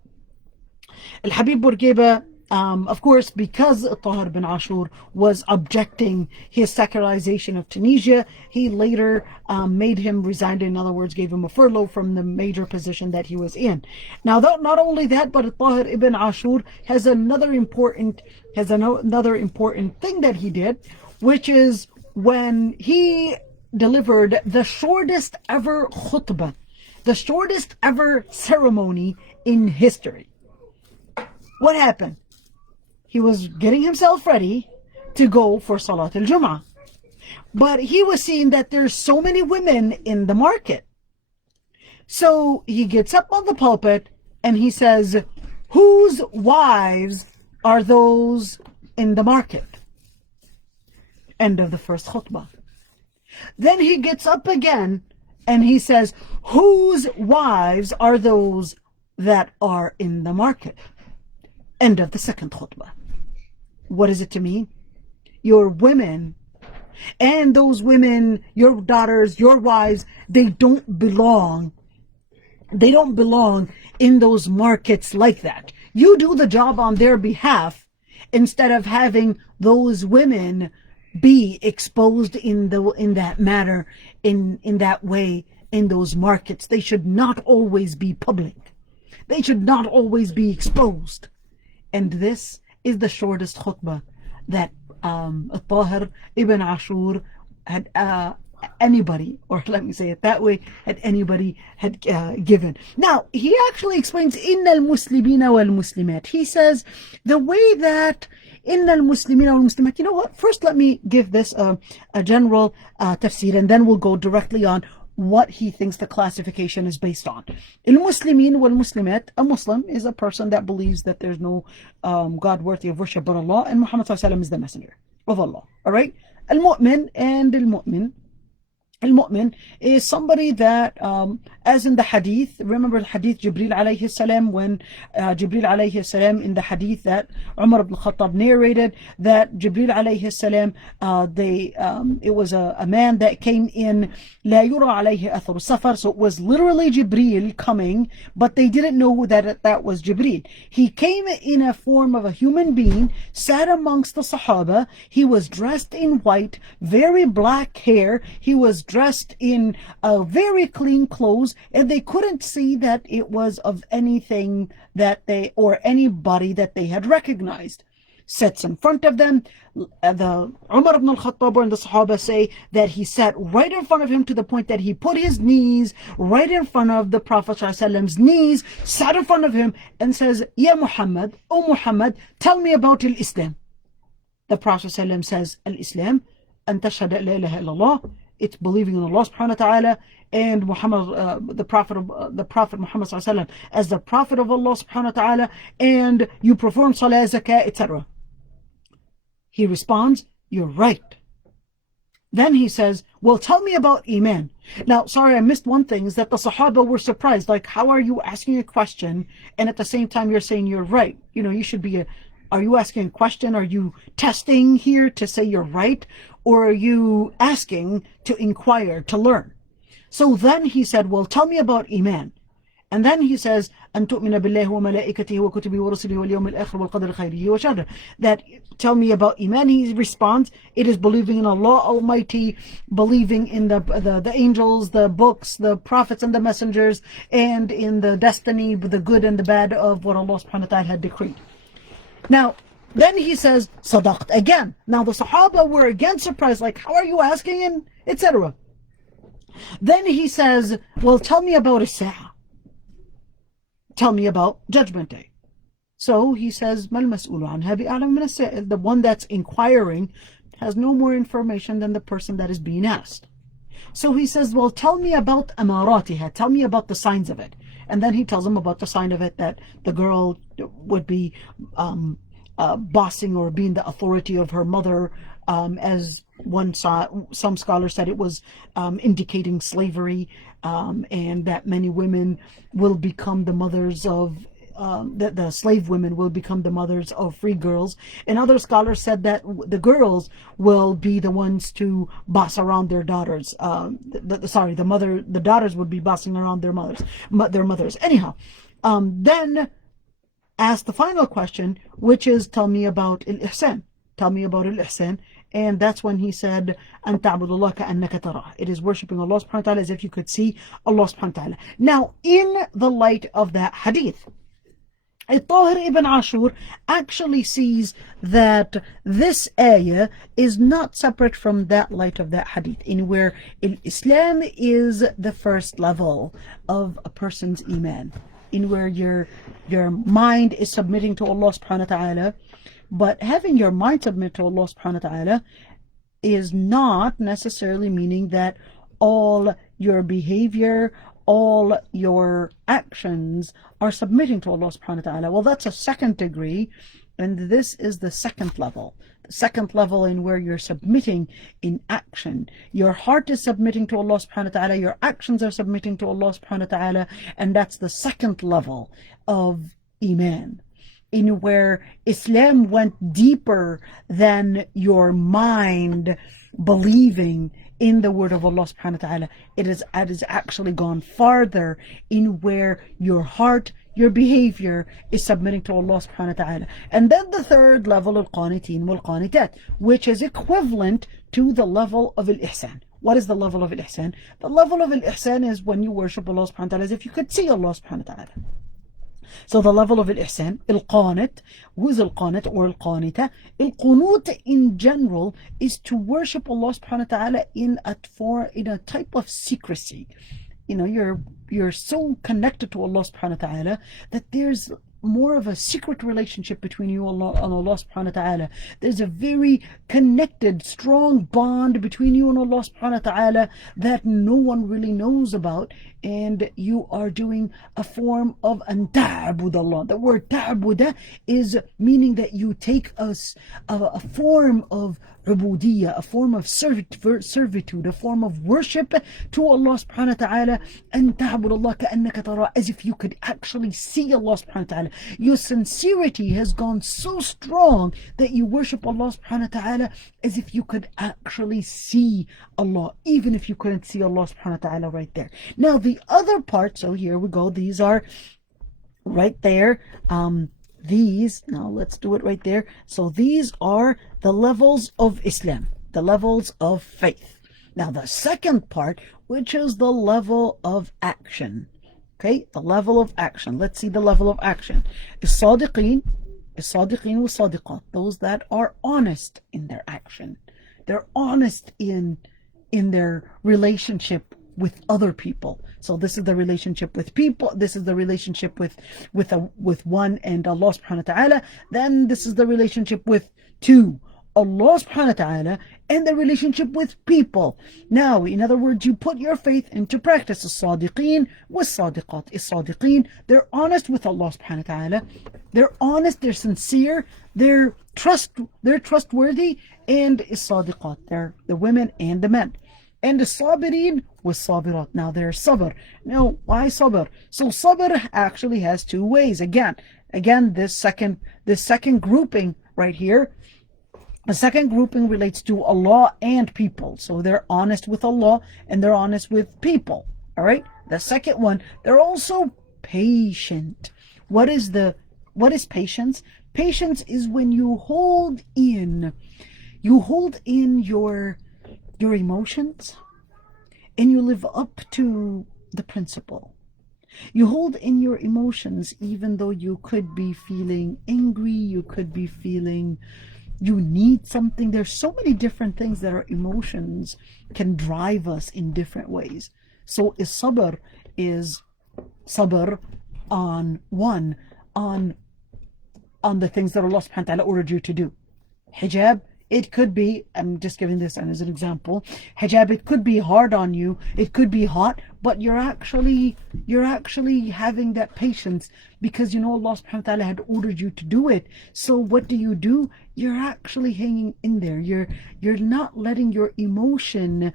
Al-Habib Bourguiba, of course, because Tahir ibn Ashur was objecting his secularization of Tunisia, he later made him resign. In other words, gave him a furlough from the major position that he was in. Now, not only that, but Tahir ibn Ashur has another important thing that he did, which is when he delivered the shortest ever khutbah, the shortest ever ceremony in history. What happened? He was getting himself ready to go for Salat al-Jum'ah, but he was seeing that there's so many women in the market. So he gets up on the pulpit and he says, whose wives are those in the market? End of the first khutbah. Then he gets up again and he says, whose wives are those that are in the market? End of the second khutbah. What is it to mean? Your women, and those women, your daughters, your wives, they don't belong in those markets like that. You do the job on their behalf instead of having those women be exposed in that manner, in that way, in those markets. They should not always be public. They should not always be exposed. And this is the shortest khutbah that Tahir ibn Ashur had anybody, or let me say it that way, had given. Now, he actually explains إِنَّ الْمُسْلِمِينَ وَالْمُسْلِمَاتِ. He says the way that إِنَّ الْمُسْلِمِينَ وَالْمُسْلِمَاتِ, you know what? First, let me give this a general tafsir, and then we'll go directly on what he thinks the classification is based on. Al-Muslimin wal-Muslimat, a Muslim is a person that believes that there's no God worthy of worship but Allah, and Muhammad ﷺ is the messenger of Allah. Alright? Al-Mu'min and Al-Mu'min. Al-Mu'min is somebody that, as in the hadith, remember the hadith Jibreel alayhi salam, when Jibreel alayhi salam, in the hadith that Umar ibn Khattab narrated, that Jibreel alayhi salam, it was a man that came in, la yura alayhi athar safar, so it was literally Jibreel coming, but they didn't know that was Jibreel. He came in a form of a human being, sat amongst the Sahaba, he was dressed in white, very black hair, he was dressed in very clean clothes, and they couldn't see that it was of anything that they, or anybody that they had recognized. sits in front of them. The Umar ibn al-Khattab and the Sahaba say that he sat right in front of him to the point that he put his knees right in front of the Prophet ﷺ's knees, sat in front of him and says, Ya Muhammad, O Muhammad, tell me about Islam. The Prophet ﷺ says, Al-Islam, an tashhad la ilaha illallah, it's believing in Allah subhanahu wa ta'ala and Muhammad, the Prophet Muhammad ﷺ as the Prophet of Allah subhanahu wa ta'ala, and you perform salah, zakah, etc. He responds, you're right. Then he says, well, tell me about Iman. Now, sorry, I missed one thing, is that the Sahaba were surprised. Like, how are you asking a question and at the same time you're saying you're right? You know, you should be are you asking a question? Are you testing here to say you're right? Or are you asking to inquire, to learn? So then he said, well, tell me about Iman. And then he says, أن تؤمن بالله وملائكته وكتبه ورسله واليوم الآخر والقدر خيره وشره. That tell me about Iman. He responds, it is believing in Allah Almighty, believing in the angels, the books, the prophets and the messengers, and in the destiny, the good and the bad of what Allah subhanahu wa ta'ala had decreed. Now, then he says, Sadaqt again. Now the Sahaba were again surprised, like, how are you asking, and etc. Then he says, well, tell me about As-Sa'ah. Tell me about Judgment Day. So he says, Mal mas'ulu anha bi'a'lam min as-sa'il. The one that's inquiring has no more information than the person that is being asked. So he says, well, tell me about amaratiha. Tell me about the signs of it. And then he tells him about the sign of it, that the girl would be bossing or being the authority of her mother, as some scholars said it was indicating slavery, and that many women will become the mothers of the slave women will become the mothers of free girls. And other scholars said that the girls will be the ones to boss around their daughters. The daughters would be bossing around their mothers. Anyhow, then ask the final question, which is, tell me about al-ihsan. Tell me about al-ihsan. And that's when he said, أن تعبد الله كأنك تراه. It is worshipping Allah subhanahu wa ta'ala as if you could see Allah subhanahu wa ta'ala. Now, in the light of that hadith, Tahir ibn Ashur actually sees that this ayah is not separate from that light of that hadith, in where Islam is the first level of a person's iman, in where your mind is submitting to Allah subhanahu wa ta'ala. But having your mind submit to Allah subhanahu wa ta'ala is not necessarily meaning that all your behavior, all your actions are submitting to Allah subhanahu wa ta'ala. Well, that's a second degree, and this is the second level. The second level in where you're submitting in action. Your heart is submitting to Allah subhanahu wa ta'ala, your actions are submitting to Allah subhanahu wa ta'ala, and that's the second level of Iman, in where Islam went deeper than your mind believing in the word of Allah subhanahu wa ta'ala. It is actually gone farther, in where your heart, your behavior is submitting to Allah subhanahu wa ta'ala. And then the third level, al-qanitin wal-qanitat, which is equivalent to the level of al-ihsan. What is the level of al-ihsan? The level of al-ihsan is when you worship Allah subhanahu wa ta'ala as if you could see Allah subhanahu wa ta'ala. So the level of al-ihsan, al-qanit. Who is al-qanit or al-qanita? Al-qunut in general is to worship Allah subhanahu wa ta'ala in a type of secrecy. You know, you're so connected to Allah subhanahu wa ta'ala that there's more of a secret relationship between you and Allah subhanahu wa ta'ala. There's a very connected, strong bond between you and Allah subhanahu wa ta'ala that no one really knows about, and you are doing a form of an ta'bud Allah. The word ta'buda is meaning that you take a form of ubudiyya, a form of servitude, a form of worship to Allah subhanahu wa ta'ala, and ta'bud Allah ka'annaka tara, as if you could actually see Allah subhanahu wa ta'ala. Your sincerity has gone so strong that you worship Allah subhanahu wa ta'ala as if you could actually see Allah, even if you couldn't see Allah subhanahu wa ta'ala right there. Now the other part, so here we go, these are right there. Now let's do it right there. So these are the levels of Islam, the levels of faith. Now the second part, which is the level of action. Okay, the level of action. Let's see the level of action. As-sadiqeen الصادقين والصادقات, those that are honest in their action. They're honest in their relationship with other people. So this is the relationship with people. This is the relationship with one and Allah subhanahu wa ta'ala. Then this is the relationship with two, Allah subhanahu wa ta'ala, and the relationship with people. Now, in other words, you put your faith into practice. الصادقين والصادقات. الصادقين, they're honest with Allah subhanahu wa ta'ala. They're honest, they're sincere, they're trustworthy, and الصادقات, they're the women and the men. And the sabirin was sabirat. Now there's sabr. Now, why sabr? So sabr actually has two ways. Again, this second grouping right here, the second grouping relates to Allah and people. So they're honest with Allah and they're honest with people. All right. The second one, they're also patient. What is patience? Patience is when you hold in your emotions, and you live up to the principle. You hold in your emotions even though you could be feeling angry, you could be feeling you need something. There's so many different things that our emotions can drive us in different ways. So sabr is sabr on the things that Allah subhanahu wa ta'ala ordered you to do. Hijab, it could be, I'm just giving this as an example, hijab, it could be hard on you, it could be hot, but you're actually having that patience because you know Allah subhanahu wa ta'ala had ordered you to do it. So what do? You're actually hanging in there. You're not letting your emotion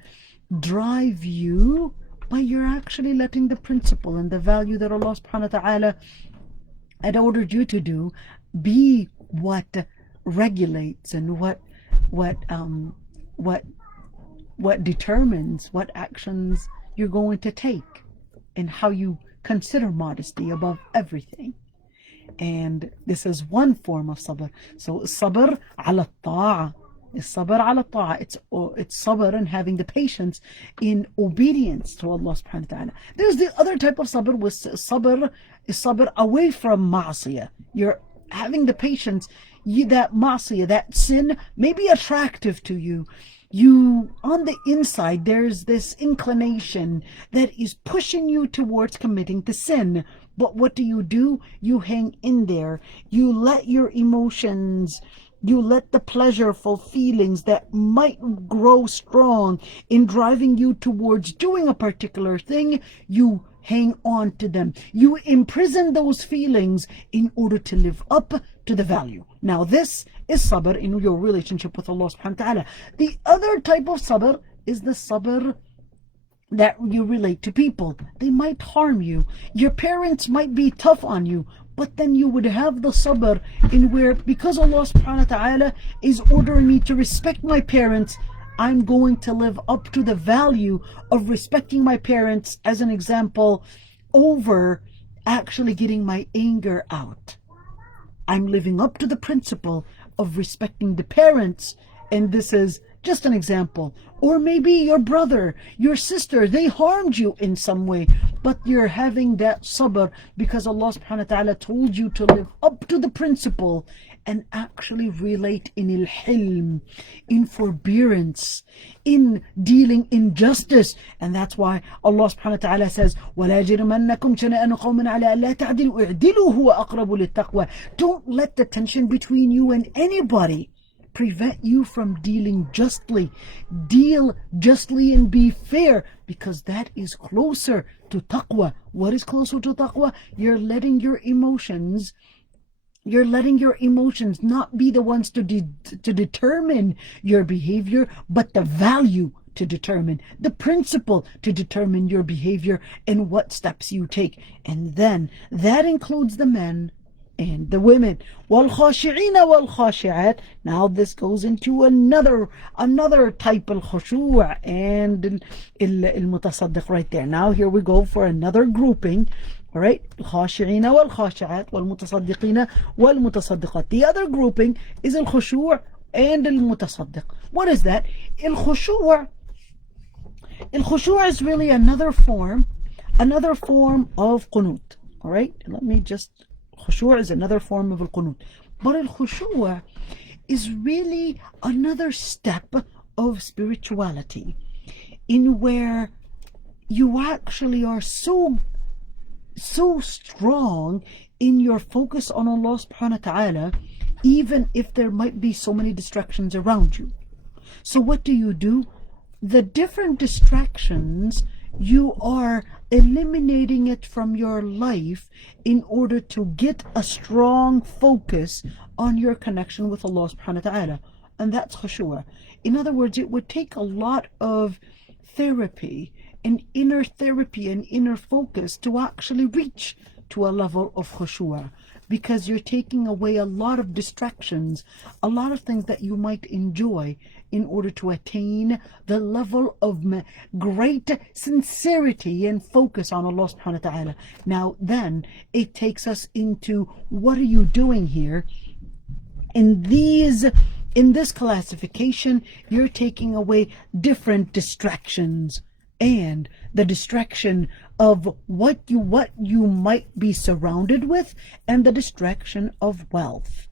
drive you, but you're actually letting the principle and the value that Allah subhanahu wa ta'ala had ordered you to do be what regulates and what determines what actions you're going to take and how you consider modesty above everything. And this is one form of sabr. So sabr ala ta'a. Sabr ala ta'a. It's sabr and having the patience in obedience to Allah subhanahu wa ta'ala. There's the other type of sabr, was sabr is sabr away from ma'asiyah. You're having the patience. That ma'asiyah, that sin, may be attractive to you. You, on the inside, there's this inclination that is pushing you towards committing the sin. But what do? You hang in there. You let your emotions, you let the pleasurable feelings that might grow strong in driving you towards doing a particular thing, you hang on to them. You imprison those feelings in order to live up to the value. Now this is sabr in your relationship with Allah subhanahu wa ta'ala. The other type of sabr is the sabr that you relate to people. They might harm you. Your parents might be tough on you, but then you would have the sabr in where, because Allah subhanahu wa ta'ala is ordering me to respect my parents, I'm going to live up to the value of respecting my parents, as an example, over actually getting my anger out. I'm living up to the principle of respecting the parents, and this is just an example. Or maybe your brother, your sister, they harmed you in some way, but you're having that sabr because Allah subhanahu wa ta'ala told you to live up to the principle and actually relate in al-hilm, in forbearance, in dealing injustice. And that's why Allah subhanahu wa ta'ala says, وَلَا جِرْمَنَّكُمْ شَنَأَنُ قَوْمٍ عَلَىٰ أَلَّا تَعْدِلُوا اعْدِلُوا هُوَ أَقْرَبُ لِلتَّقْوَى. Don't let the tension between you and anybody prevent you from dealing justly. Deal justly and be fair, because that is closer to taqwa. What is closer to taqwa? You're letting your emotions not be the ones to determine your behavior, but the value to determine, the principle to determine your behavior and what steps you take. And then that includes the men and the women. وَالْخَاشِعِينَ وَالْخَاشِعَاتِ. Now this goes into another type of khushu' and al-mutasaddiq right there. Now here we go for another grouping. All right, الخاشعين والخاشعات والمتصدقين والمتصدقات. The other grouping is الخشوع and المتصدق. What is that? الخشوع is really another form of qunut. All right, khushu' is another form of al-qunut. But al-khushu' is really another step of spirituality, in where you actually are so strong in your focus on Allah subhanahu wa ta'ala, even if there might be so many distractions around you. So what do? The different distractions, you are eliminating it from your life in order to get a strong focus on your connection with Allah subhanahu wa ta'ala. And that's khushu'. In other words, it would take a lot of therapy and inner focus to actually reach to a level of khushu', because you're taking away a lot of distractions, a lot of things that you might enjoy, in order to attain the level of great sincerity and focus on Allah subhanahu wa ta'ala. Now then, it takes us into, what are you doing here? In this classification, you're taking away different distractions, and the distraction of what you might be surrounded with, and the distraction of wealth.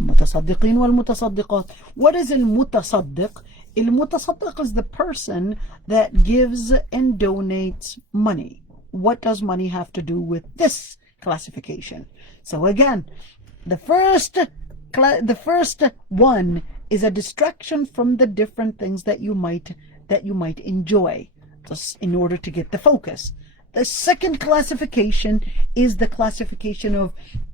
المتصدقين والمتصدقات. What is المتصدق? المتصدق is the person that gives and donates money. What does money have to do with this classification? So again, the first one is a distraction from the different things that you might enjoy, just in order to get the focus. The second classification is the classification of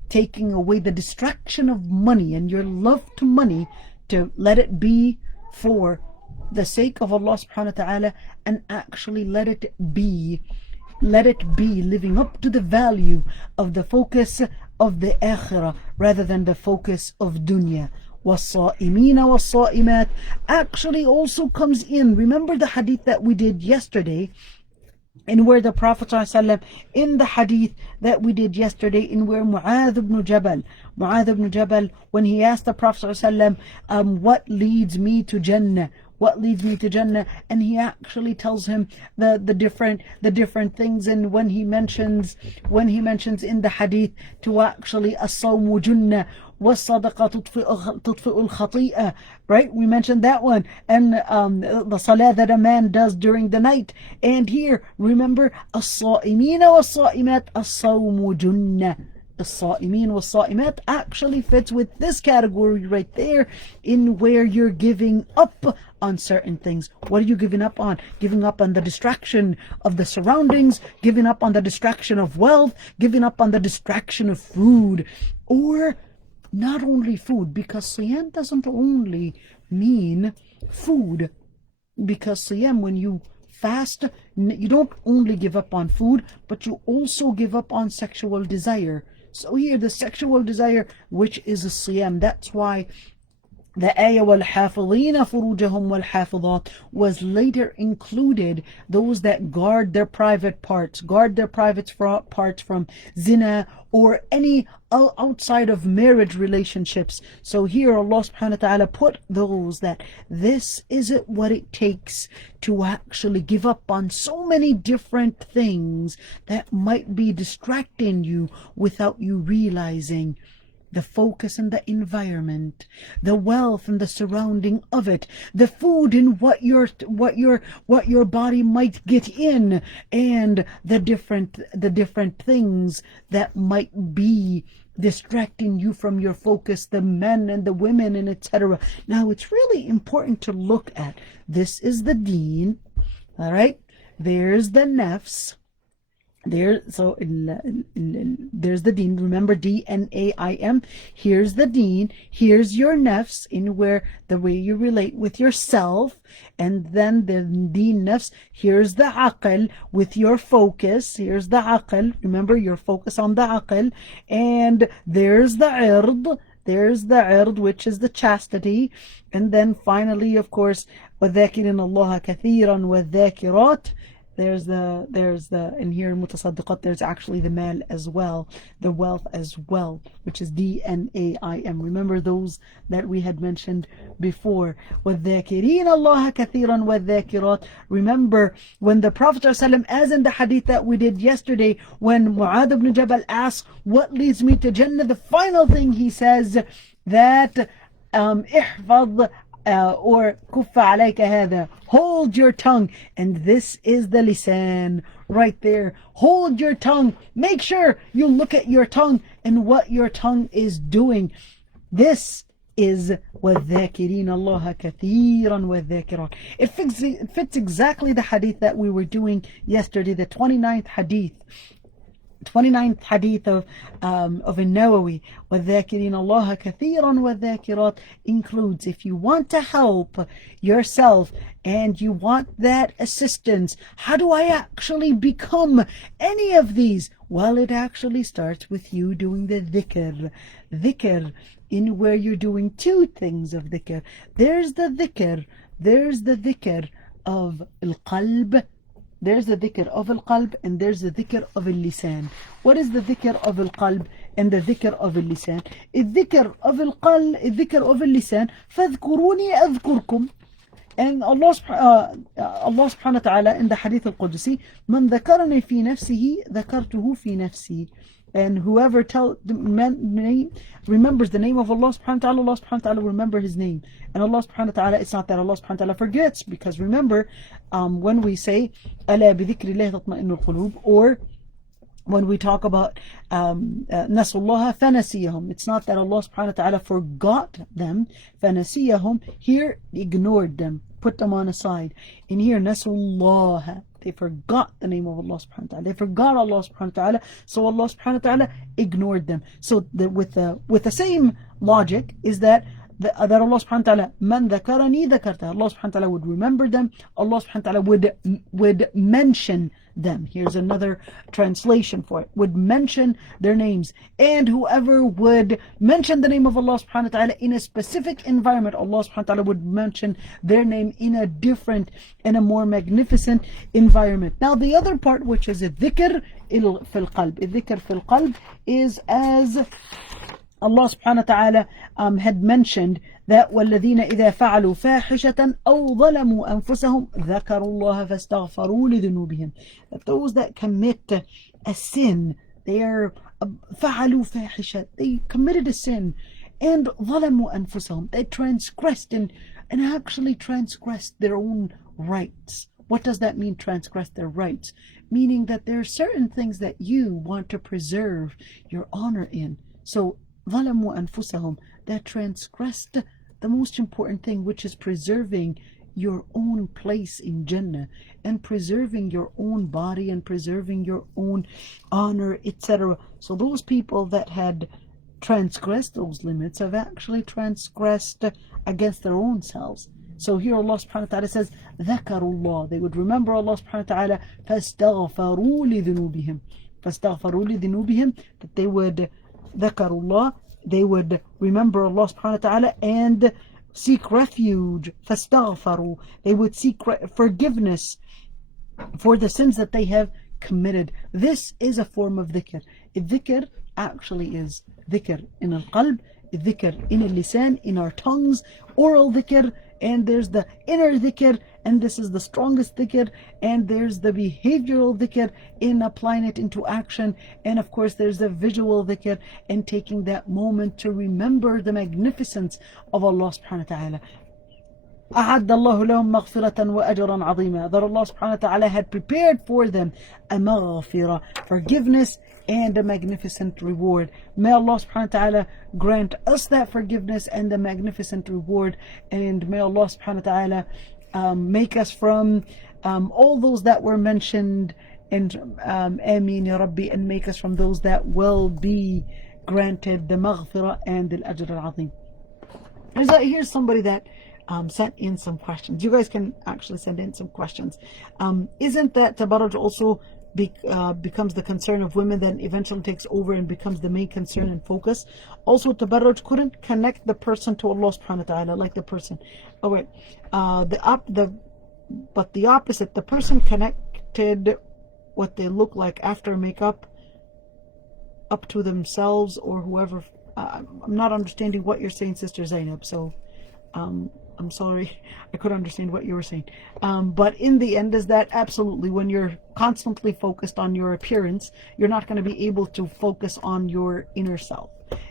taking away the distraction of money and your love to money, to let it be for the sake of Allah subhanahu wa ta'ala, and actually let it be living up to the value of the focus of the akhirah rather than the focus of dunya. وَالصَّائِمِينَ وَالصَّائِمَاتِ actually also comes in. Remember the hadith that we did yesterday, in where the Prophet ﷺ, in the hadith that we did yesterday, in where Mu'adh ibn Jabal, when he asked the Prophet ﷺ, what leads me to Jannah? What leads me to Jannah? And he actually tells him the different things. And when he mentions in the hadith to actually as-sawmu junnah was-sadaqa tudfi'u al-khati'ah, right? We mentioned that one. And the salah that a man does during the night. And here, remember, as-sa'imina was-sa'imat as-sawmu junnah. As-sa'imin was-sa'imat actually fits with this category right there, in where you're giving up on certain things. What are you giving up on? Giving up on the distraction of the surroundings, giving up on the distraction of wealth, giving up on the distraction of food. Or not only food, because siyam doesn't only mean food, because siyam, when you fast, you don't only give up on food, but you also give up on sexual desire. So here, the sexual desire, which is a siyam, that's why the ayah وَالْحَافِظِينَ فُرُوجَهُمْ وَالْحَافِظَاتِ was later included, those that guard their private parts from zina or any outside of marriage relationships. So here Allah subhanahu wa ta'ala put those that this isn't what it takes to actually give up on so many different things that might be distracting you without you realizing. The focus and the environment, the wealth and the surrounding of it, the food and what your body might get in, and the different things that might be distracting you from your focus, the men and the women and etc. Now it's really important to look at, this is the deen, all right? There's the nafs. There's the deen. Remember, D-N-A-I-M. Here's the deen. Here's your nafs, in where the way you relate with yourself. And then the deen nafs. Here's the aql, with your focus. Here's the aql. Remember, your focus on the aql. And there's the ird. There's the ird, which is the chastity. And then finally, of course, وَذَاكِرِينَ اللَّهَ كَثِيرًا وَالذَّاكِرَاتِ. in here in mutasaddiqat, there's actually the mal as well, the wealth as well, which is DNAIM. Remember those that we had mentioned before. وَالذَّاكِرِينَ اللَّهَ كَثِيرًا وَالذَّاكِرَاتِ. Remember when the Prophet ﷺ, as in the hadith that we did yesterday, when Mu'adh ibn Jabal asks, what leads me to Jannah? The final thing he says that احفظ or كف عليك هذا, hold your tongue. And this is the lisan right there. Hold your tongue. Make sure you look at your tongue and what your tongue is doing. This is وَالذَّاكِرِينَ اللَّهَ كَثِيرًا وَالذَّاكِرَاتِ. It fits exactly the hadith that we were doing yesterday, the 29th hadith. 29th hadith of An-Nawawi. وَالذَّاكِرِينَ اللَّهَ كَثِيرًا وَالذَّاكِرَاتِ includes, if you want to help yourself and you want that assistance, how do I actually become any of these? Well, it actually starts with you doing the dhikr. Dhikr, in where you're doing two things of dhikr. There's the dhikr of al-qalb. There's the dhikr of al-qalb and there's the dhikr of al-lisan. What is the dhikr of al-qalb and the dhikr of al-lisan? الذكر of القلب, الذكر of al-lisan, فاذكروني أذكركم. And Allah subhanahu wa ta'ala in the hadith al-Qudsi, من ذكرني في نفسه ذكرته في نفسي. And whoever remembers the name of Allah subhanahu wa ta'ala, Allah subhanahu wa ta'ala will remember his name. And Allah subhanahu wa ta'ala, it's not that Allah subhanahu wa ta'ala forgets, because remember, when we say ألا بذكر الله تطمئن القلوب, or when we talk about نسوا الله فنسيهم, it's not that Allah subhanahu wa ta'ala forgot them. فنسيهم, here ignored them, put them on a side. In here نسوا الله, they forgot the name of Allah subhanahu wa ta'ala. They forgot Allah subhanahu wa ta'ala, so Allah subhanahu wa ta'ala ignored them. So with the same logic is that Allah subhanahu wa ta'ala, man dhakarani dhakarta, Allah subhanahu wa ta'ala would remember them, Allah subhanahu wa ta'ala would mention them. Here's another translation for it. Would mention their names. And whoever would mention the name of Allah subhanahu wa ta'ala in a specific environment, Allah subhanahu wa ta'ala would mention their name in a different and a more magnificent environment. Now the other part, which is a dhikr fil qalb. A dhikr fil qalb is, as Allah subhanahu wa ta'ala had mentioned, that وَالَّذِينَ إِذَا فَعَلُوا فَاحِشَةً أَوْ ظَلَمُوا أَنفُسَهُمْ ذَكَرُوا اللَّهَ فَاسْتَغْفَرُوا لِذُنُوبِهِمْ. That those that commit a sin, they are فَعَلُوا فَاحِشَةً, they committed a sin, and ظَلَمُوا أَنفُسَهُم, they transgressed and actually transgressed their own rights. What does that mean, transgress their rights? Meaning that there are certain things that you want to preserve your honor in. So ظَلَمُوا أَنفُسَهُم, that transgressed the most important thing, which is preserving your own place in Jannah, and preserving your own body, and preserving your own honor, etc. So those people that had transgressed those limits have actually transgressed against their own selves. So here Allah subhanahu wa ta'ala says, ذَكَرُوا اللَّهِ, they would remember Allah subhanahu wa ta'ala, فَاسْتَغْفَرُوا لِذُنُوبِهِمْ, فَاسْتَغْفَرُوا لِذُنُوبِهِمْ, that they would ذَكَرُوا اللَّهِ, they would remember Allah subhanahu wa ta'ala and seek refuge. فَاسْتَغْفَرُوا, they would seek forgiveness for the sins that they have committed. This is a form of dhikr. Dhikr actually is dhikr in al-qalb, dhikr in al-lisan, in our tongues, oral dhikr, and there's the inner dhikr, and this is the strongest dhikr, and there's the behavioral dhikr in applying it into action, and of course there's the visual dhikr and taking that moment to remember the magnificence of Allah subhanahu wa ta'ala. أعد الله لهم مغفرة وأجرا عظيما, that Allah subhanahu wa ta'ala had prepared for them a maghfirah, forgiveness, and a magnificent reward. May Allah subhanahu wa ta'ala grant us that forgiveness and the magnificent reward, and may Allah subhanahu wa ta'ala make us from all those that were mentioned, and Ameen Ya Rabbi, and make us from those that will be granted the maghfirah and the ajr al-azim. Here's somebody that sent in some questions. You guys can actually send in some questions. Isn't that tabarruj also becomes the concern of women, then eventually takes over and becomes the main concern and focus? Also, tabarruj couldn't connect the person to Allah subhanahu wa ta'ala, like the person. Oh wait, but the opposite, the person connected projected what they look like after makeup up to themselves or whoever. I'm not understanding what you're saying, Sister Zainab, so I'm sorry, I couldn't understand what you were saying. But in the end, is that absolutely, when you're constantly focused on your appearance, you're not going to be able to focus on your inner self.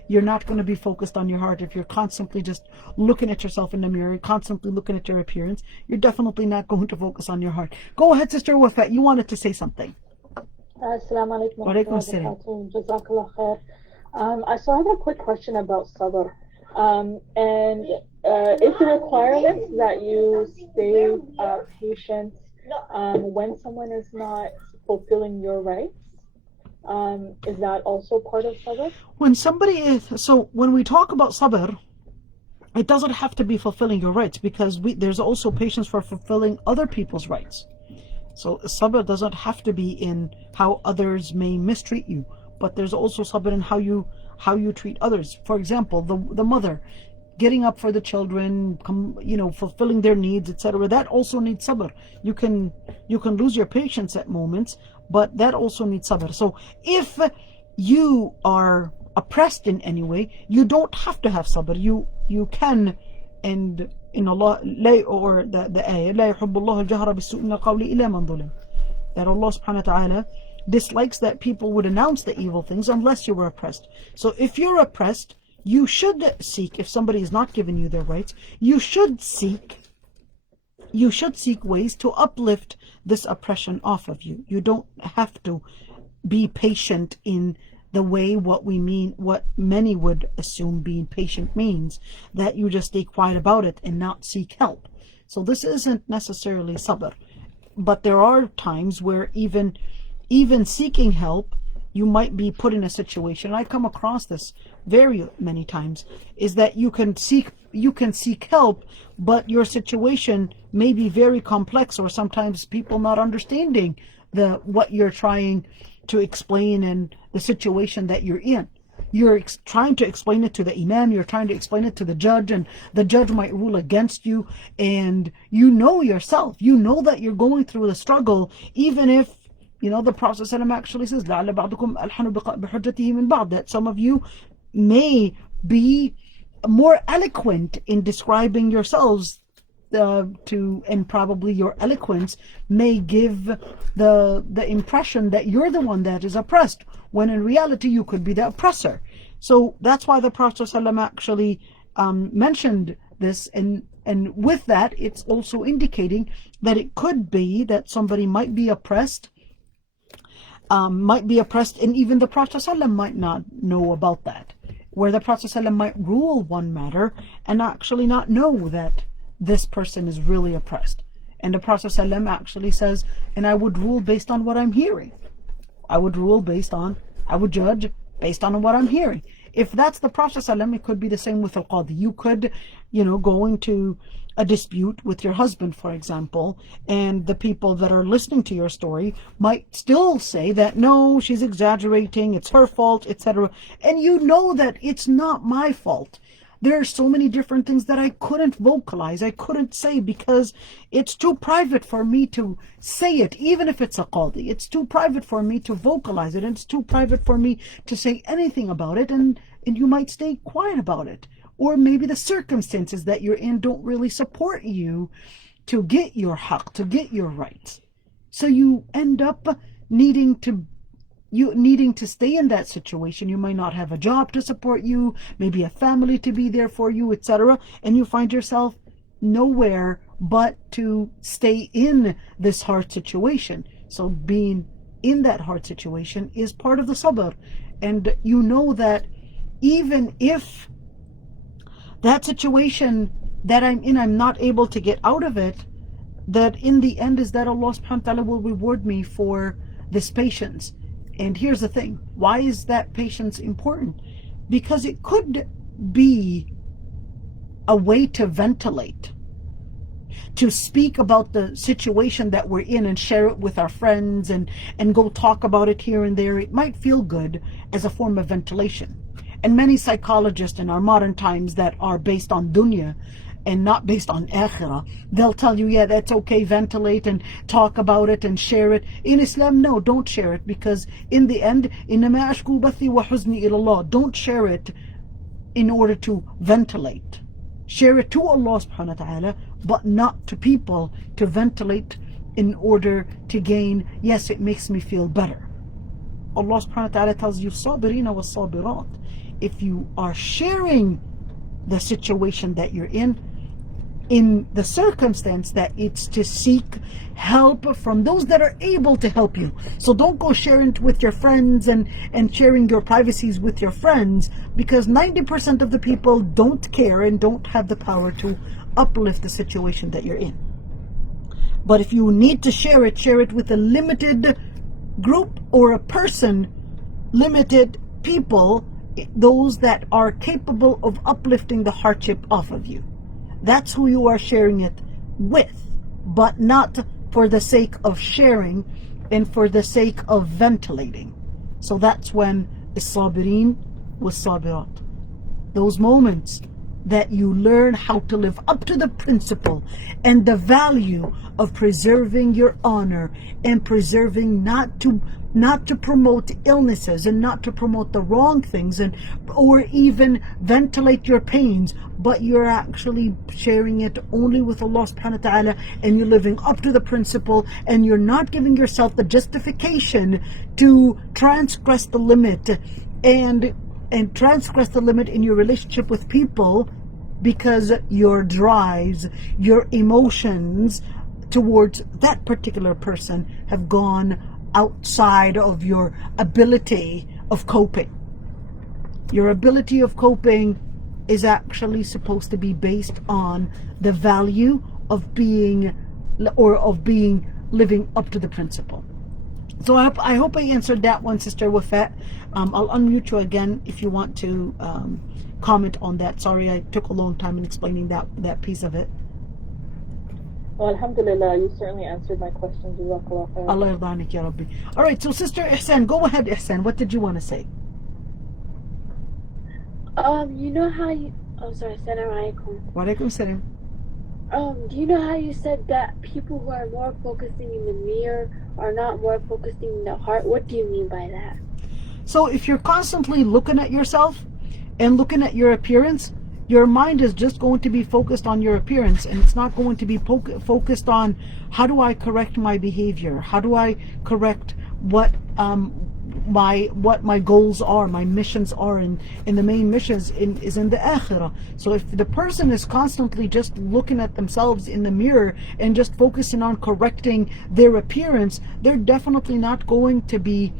You're not going to be focused on your heart. If you're constantly just looking at yourself in the mirror, constantly looking at your appearance, you're definitely not going to focus on your heart. Go ahead, Sister Wafat. You wanted to say something. Assalamu alaikum wa Walaikum rahmatullahi assalam. wa barakatuh. Jazakallah khair. I have a quick question about sabr. It's a requirement that you stay patient when someone is not fulfilling your rights. Is that also part of sabr? When somebody is, so when we talk about sabr, it doesn't have to be fulfilling your rights, because there's also patience for fulfilling other people's rights. So sabr doesn't have to be in how others may mistreat you, but there's also sabr in how you treat others. For example, the mother getting up for the children, fulfilling their needs, etc. That also needs sabr. You can lose your patience at moments, but that also needs sabr. So if you are oppressed in any way, you don't have to have sabr. You can, and in Allah, or the ayah, لا يحب الله الجهر بالسوء من القول إلا من ظلم, that Allah subhanahu wa ta'ala dislikes that people would announce the evil things unless you were oppressed. So if you're oppressed, you should seek, if somebody is not giving you their rights, you should seek ways to uplift this oppression off of you. You don't have to be patient in the way what many would assume being patient means, that you just stay quiet about it and not seek help. So this isn't necessarily sabr, but there are times where even seeking help, you might be put in a situation, I come across this very many times, is that you can seek help, but your situation may be very complex, or sometimes people not understanding what you're trying to explain and the situation that you're in. You're trying to explain it to the imam, you're trying to explain it to the judge, and the judge might rule against you, and you know yourself, you know that you're going through the struggle, even if the Prophet ﷺ actually says that some of you may be more eloquent in describing yourselves and probably your eloquence may give the impression that you're the one that is oppressed, when in reality you could be the oppressor. So that's why the Prophet ﷺ actually mentioned this, and with that it's also indicating that it could be that somebody might be oppressed, and even the Prophet ﷺ might not know about that, where the Prophet ﷺ might rule one matter and actually not know that this person is really oppressed. And the Prophet ﷺ actually says, and I would rule based on what I'm hearing. I would judge based on what I'm hearing. If that's the Prophet ﷺ, it could be the same with al-qadi. You could, go into a dispute with your husband, for example, and the people that are listening to your story might still say that, no, she's exaggerating, it's her fault, etc. And you know that it's not my fault. There are so many different things that I couldn't vocalize, I couldn't say, because it's too private for me to say it, even if it's a qadi. It's too private for me to vocalize it, and it's too private for me to say anything about it, and you might stay quiet about it. Or maybe the circumstances that you're in don't really support you to get your haqq, to get your rights. So you end up needing to stay in that situation. You might not have a job to support you, maybe a family to be there for you, etc. And you find yourself nowhere but to stay in this hard situation. So being in that hard situation is part of the sabr. And you know that even if that situation that I'm in, I'm not able to get out of it, that in the end is that Allah subhanahu wa ta'ala will reward me for this patience. And here's the thing, why is that patience important? Because it could be a way to ventilate, to speak about the situation that we're in and share it with our friends and go talk about it here and there. It might feel good as a form of ventilation. And many psychologists in our modern times that are based on dunya and not based on akhirah. They'll tell you, yeah, that's okay, ventilate and talk about it and share it. In Islam, no, don't share it, because in the end, إِنَّمَا أَشْكُو بَثِّي وَحُزْنِي إِلَى اللَّهِ. Don't share it in order to ventilate. Share it to Allah subhanahu wa ta'ala, but not to people to ventilate in order to gain, yes, it makes me feel better. Allah subhanahu wa ta'ala tells you, صَابِرِينَ وَالصَّابِرَاتِ. If you are sharing the situation that you're in the circumstance that it's to seek help from those that are able to help you. So don't go sharing it with your friends and sharing your privacies with your friends, because 90% of the people don't care and don't have the power to uplift the situation that you're in. But if you need to share it with a limited group or a person, limited people, those that are capable of uplifting the hardship off of you. That's who you are sharing it with, but not for the sake of sharing and for the sake of ventilating. So that's when الصابرين والصابرات, those moments that you learn how to live up to the principle and the value of preserving your honor and preserving not to promote illnesses and not to promote the wrong things or even ventilate your pains, but you're actually sharing it only with Allah subhanahu wa ta'ala, and you're living up to the principle, and you're not giving yourself the justification to transgress the limit and transgress the limit in your relationship with people, because your drives, your emotions towards that particular person have gone outside of your ability of coping. Your ability of coping is actually supposed to be based on the value of being living up to the principle. So I hope I answered that one, Sister Wafat. I'll unmute you again if you want to comment on that. Sorry, I took a long time in explaining that piece of it. Well, alhamdulillah, you certainly answered my questions. Jazakallah khair. Allah yardanik ya Rabbi. All right, so Sister Ihsan, go ahead, Ihsan. What did you want to say? You know how you... Oh, sorry. Assalamu alaikum. Wa alaikum salam. Do you know how you said that people who are more focusing in the mirror are not more focusing in the heart? What do you mean by that? So if you're constantly looking at yourself and looking at your appearance, your mind is just going to be focused on your appearance, and it's not going to be focused on how do I correct my behavior, how do I correct what my goals are, my missions are, and the main missions is in the akhirah. So if the person is constantly just looking at themselves in the mirror and just focusing on correcting their appearance, they're definitely not going to be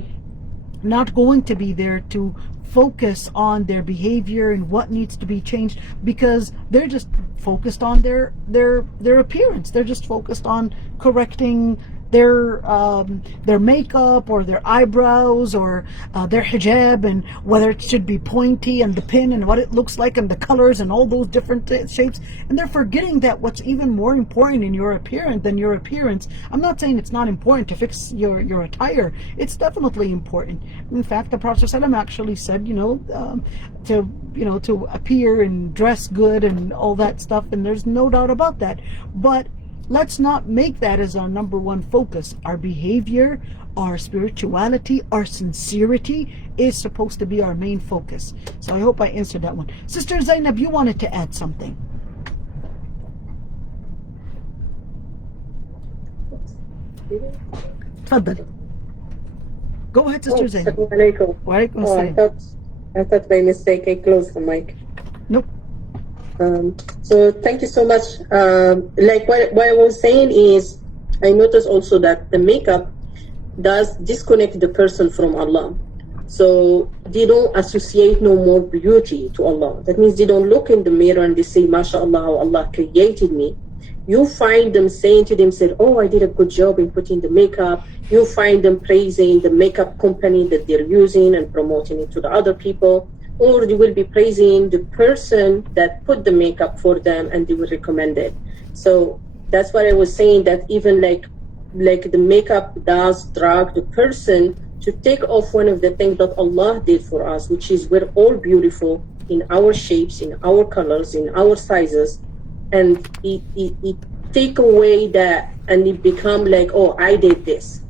there to focus on their behavior and what needs to be changed, because they're just focused on their appearance. They're just focused on correcting their makeup or their eyebrows or their hijab, and whether it should be pointy and the pin and what it looks like and the colors and all those different shapes, and they're forgetting that what's even more important in your appearance, I'm not saying it's not important to fix your attire. It's definitely important. In fact, the Prophet ﷺ actually said, to appear and dress good and all that stuff, and there's no doubt about that. But let's not make that as our number one focus. Our behavior, our spirituality, our sincerity is supposed to be our main focus. So I hope I answered that one. Sister Zainab, you wanted to add something. Tfaddal. Go ahead, Sister Zainab. Assalamu alaikum. Wa alaikum salam. I thought by mistake I closed the mic. Nope. So thank you so much. Like what I was saying is, I noticed also that the makeup does disconnect the person from Allah. So they don't associate no more beauty to Allah. That means they don't look in the mirror and they say, MashaAllah, how Allah created me. You find them saying to themselves, oh, I did a good job in putting the makeup. You find them praising the makeup company that they're using and promoting it to the other people. Or they will be praising the person that put the makeup for them, and they will recommend it. So that's what I was saying, that even like the makeup does drag the person to take off one of the things that Allah did for us, which is we're all beautiful in our shapes, in our colors, in our sizes. and it take away that, and it become like, oh, I did this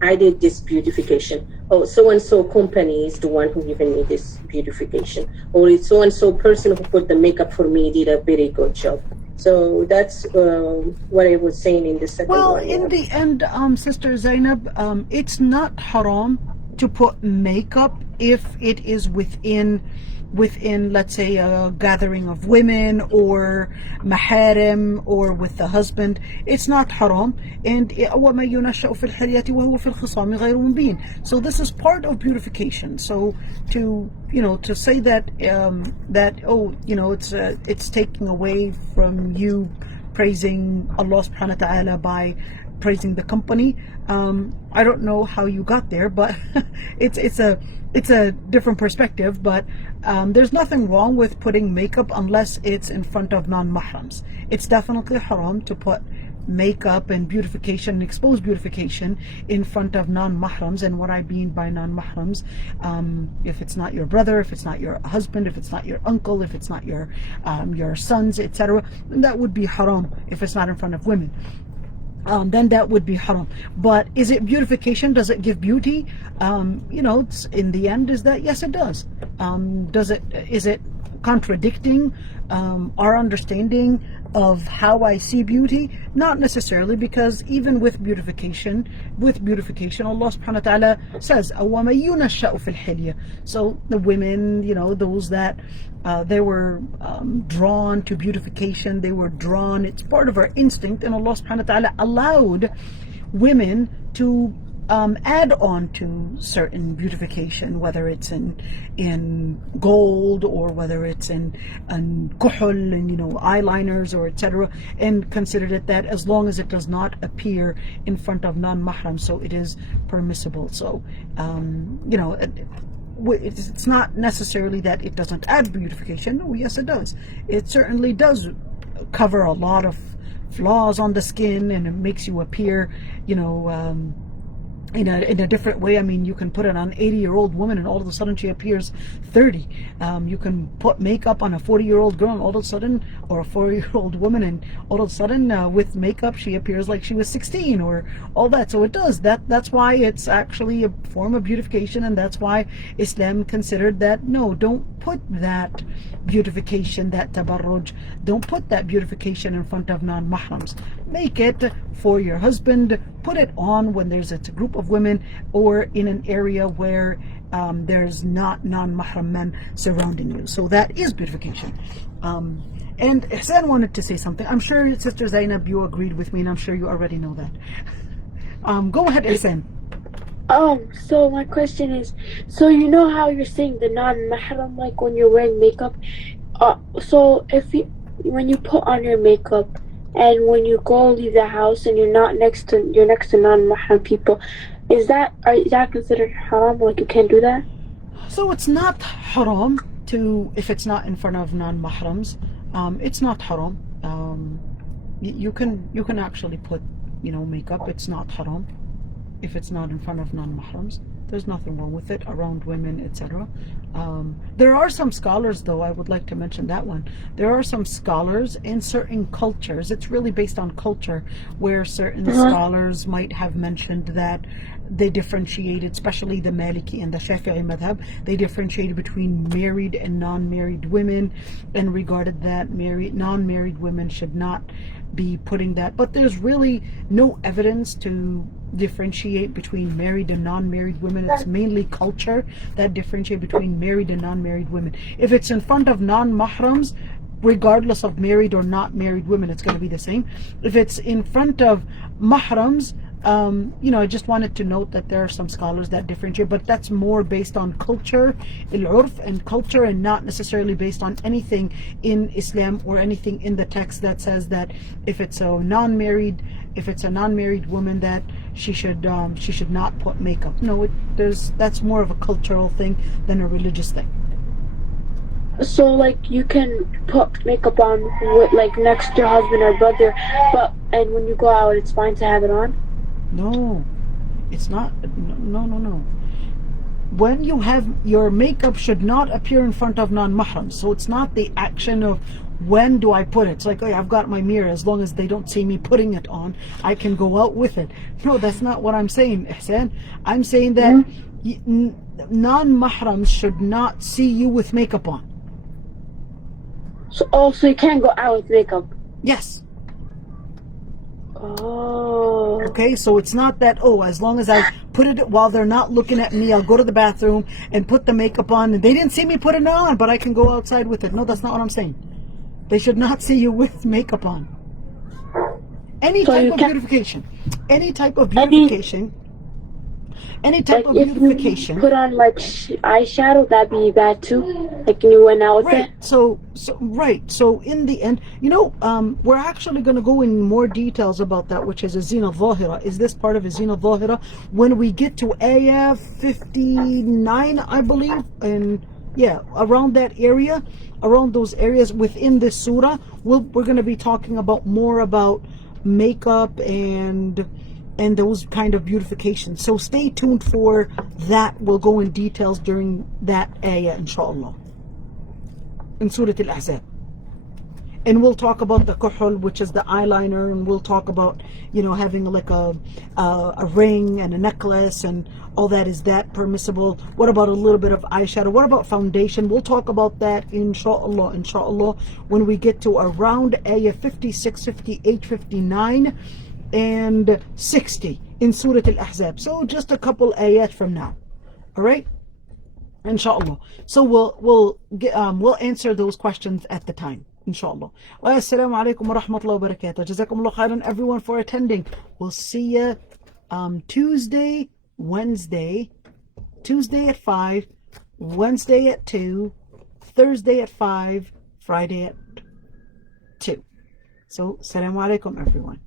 beautification. Oh, so and so company is the one who given me this beautification, or it's so and so person who put the makeup for me did a very good job. So that's what I was saying in the second Well, one. in the end, Sister Zainab, it's not haram to put makeup if it is within, let's say, a gathering of women or maharim or with the husband. It's not haram. And وَمَن يُنَشَّأُ فِي الْحِلْيَةِ وَهُوَ فِي الْخِصَامِ غَيْرُ مُبِينٍ. So this is part of beautification. So to say that it's taking away from you praising Allah subhanahu wa ta'ala by praising the company. I don't know how you got there, but it's a different perspective. But there's nothing wrong with putting makeup unless it's in front of non-mahrams. It's definitely haram to put makeup and beautification, exposed beautification in front of non-mahrams. And what I mean by non-mahrams, if it's not your brother, if it's not your husband, if it's not your uncle, if it's not your sons, etc., that would be haram. If it's not in front of women, then that would be haram. But is it beautification? Does it give beauty? It's, in the end, is that yes, it does. Is it contradicting our understanding of how I see beauty? Not necessarily, because even with beautification, Allah subhanahu wa ta'ala says, أَوَمَن يُنَشَّأُ فِي الْحِلْيَةِ. So the women, those that they were drawn to beautification, they were drawn, it's part of our instinct, and Allah subhanahu wa ta'ala allowed women to add on to certain beautification, whether it's in gold or whether it's in kuhul and eyeliners or etc., and considered it that as long as it does not appear in front of non-mahram, so it is permissible. So it's not necessarily that it doesn't add beautification. No, yes, it does. It certainly does cover a lot of flaws on the skin, and it makes you appear in a different way. I mean, you can put it on an 80-year-old woman and all of a sudden she appears 30. You can put makeup on a 40-year-old girl and all of a sudden, or a 40-year-old woman, and all of a sudden with makeup she appears like she was 16, or all that. So it does. That's why it's actually a form of beautification, and that's why Islam considered that, no, don't put that beautification, that tabarruj, don't put that beautification in front of non-mahrams. Make it for your husband. Put it on when there's a group of women or in an area where there's not non-mahram men surrounding you. So that is beautification. And Ihsan wanted to say something. I'm sure, Sister Zainab, you agreed with me, and I'm sure you already know that. Go ahead, Ihsan. So my question is, so you know how you're saying the non-mahram, like when you're wearing makeup, so when you put on your makeup and when you go leave the house and you're next to non-mahram people, is that considered haram? Like you can't do that? So it's not haram if it's not in front of non-mahrams. It's not haram. You can actually put makeup. It's not haram if it's not in front of non-mahrams. There's nothing wrong with it around women, etc. There are some scholars, though, I would like to mention that one. There are some scholars in certain cultures, it's really based on culture, where certain scholars might have mentioned that they differentiated, especially the Maliki and the Shafi'i madhab, they differentiated between married and non-married women, and regarded that non-married women should not be putting that. But there's really no evidence to differentiate between married and non-married women. It's mainly culture that differentiate between married and non-married women. If it's in front of non-mahrams, regardless of married or not married women, it's going to be the same. If it's in front of mahrams, I just wanted to note that there are some scholars that differentiate, but that's more based on culture, al-urf, and culture, and not necessarily based on anything in Islam or anything in the text that says that if it's a non-married woman, that she should not put makeup. No, that's more of a cultural thing than a religious thing. So like you can put makeup on like next to your husband or brother, and when you go out, it's fine to have it on? No, it's not. No. When you have your makeup should not appear in front of non-mahrams. So it's not the action of when do I put it? It's like, oh, I've got my mirror. As long as they don't see me putting it on, I can go out with it. No, that's not what I'm saying, Ihsan. I'm saying that non-mahrams should not see you with makeup on. So also you can't go out with makeup. Yes. Oh. Okay, so it's not that, oh, as long as I put it while they're not looking at me, I'll go to the bathroom and put the makeup on, and they didn't see me put it on, but I can go outside with it. No, that's not what I'm saying. They should not see you with makeup on. Any type of beautification. Any type of beautification. Any type of beautification. If you put on like eyeshadow, that'd be bad too. Like you went out with Right. it. So in the end, we're actually going to go in more details about that, which is a zina dhahira. Is this part of a zina dhahira? When we get to ayah 59, I believe, and yeah, around that area, around those areas within this surah, we're going to be talking about more about makeup and those kind of beautifications. So stay tuned for that. We'll go in details during that ayah, inshallah, in Surah Al-Ahzab. And we'll talk about the kuhul, which is the eyeliner, and we'll talk about, having like a ring and a necklace and all that. Is that permissible? What about a little bit of eyeshadow? What about foundation? We'll talk about that, inshallah, when we get to around ayah 56, 58, 59, and 60 in Surah Al-Ahzab. So just a couple ayat from now. All right, inshallah. So we'll answer those questions at the time, inshallah. Wa assalamu alaikum wa rahmatullahi wa barakatuh. Jazakumullah khairan, everyone, for attending. We'll see you Tuesday at 5, Wednesday at 2, Thursday at 5, Friday at 2. So assalamu alaikum, everyone.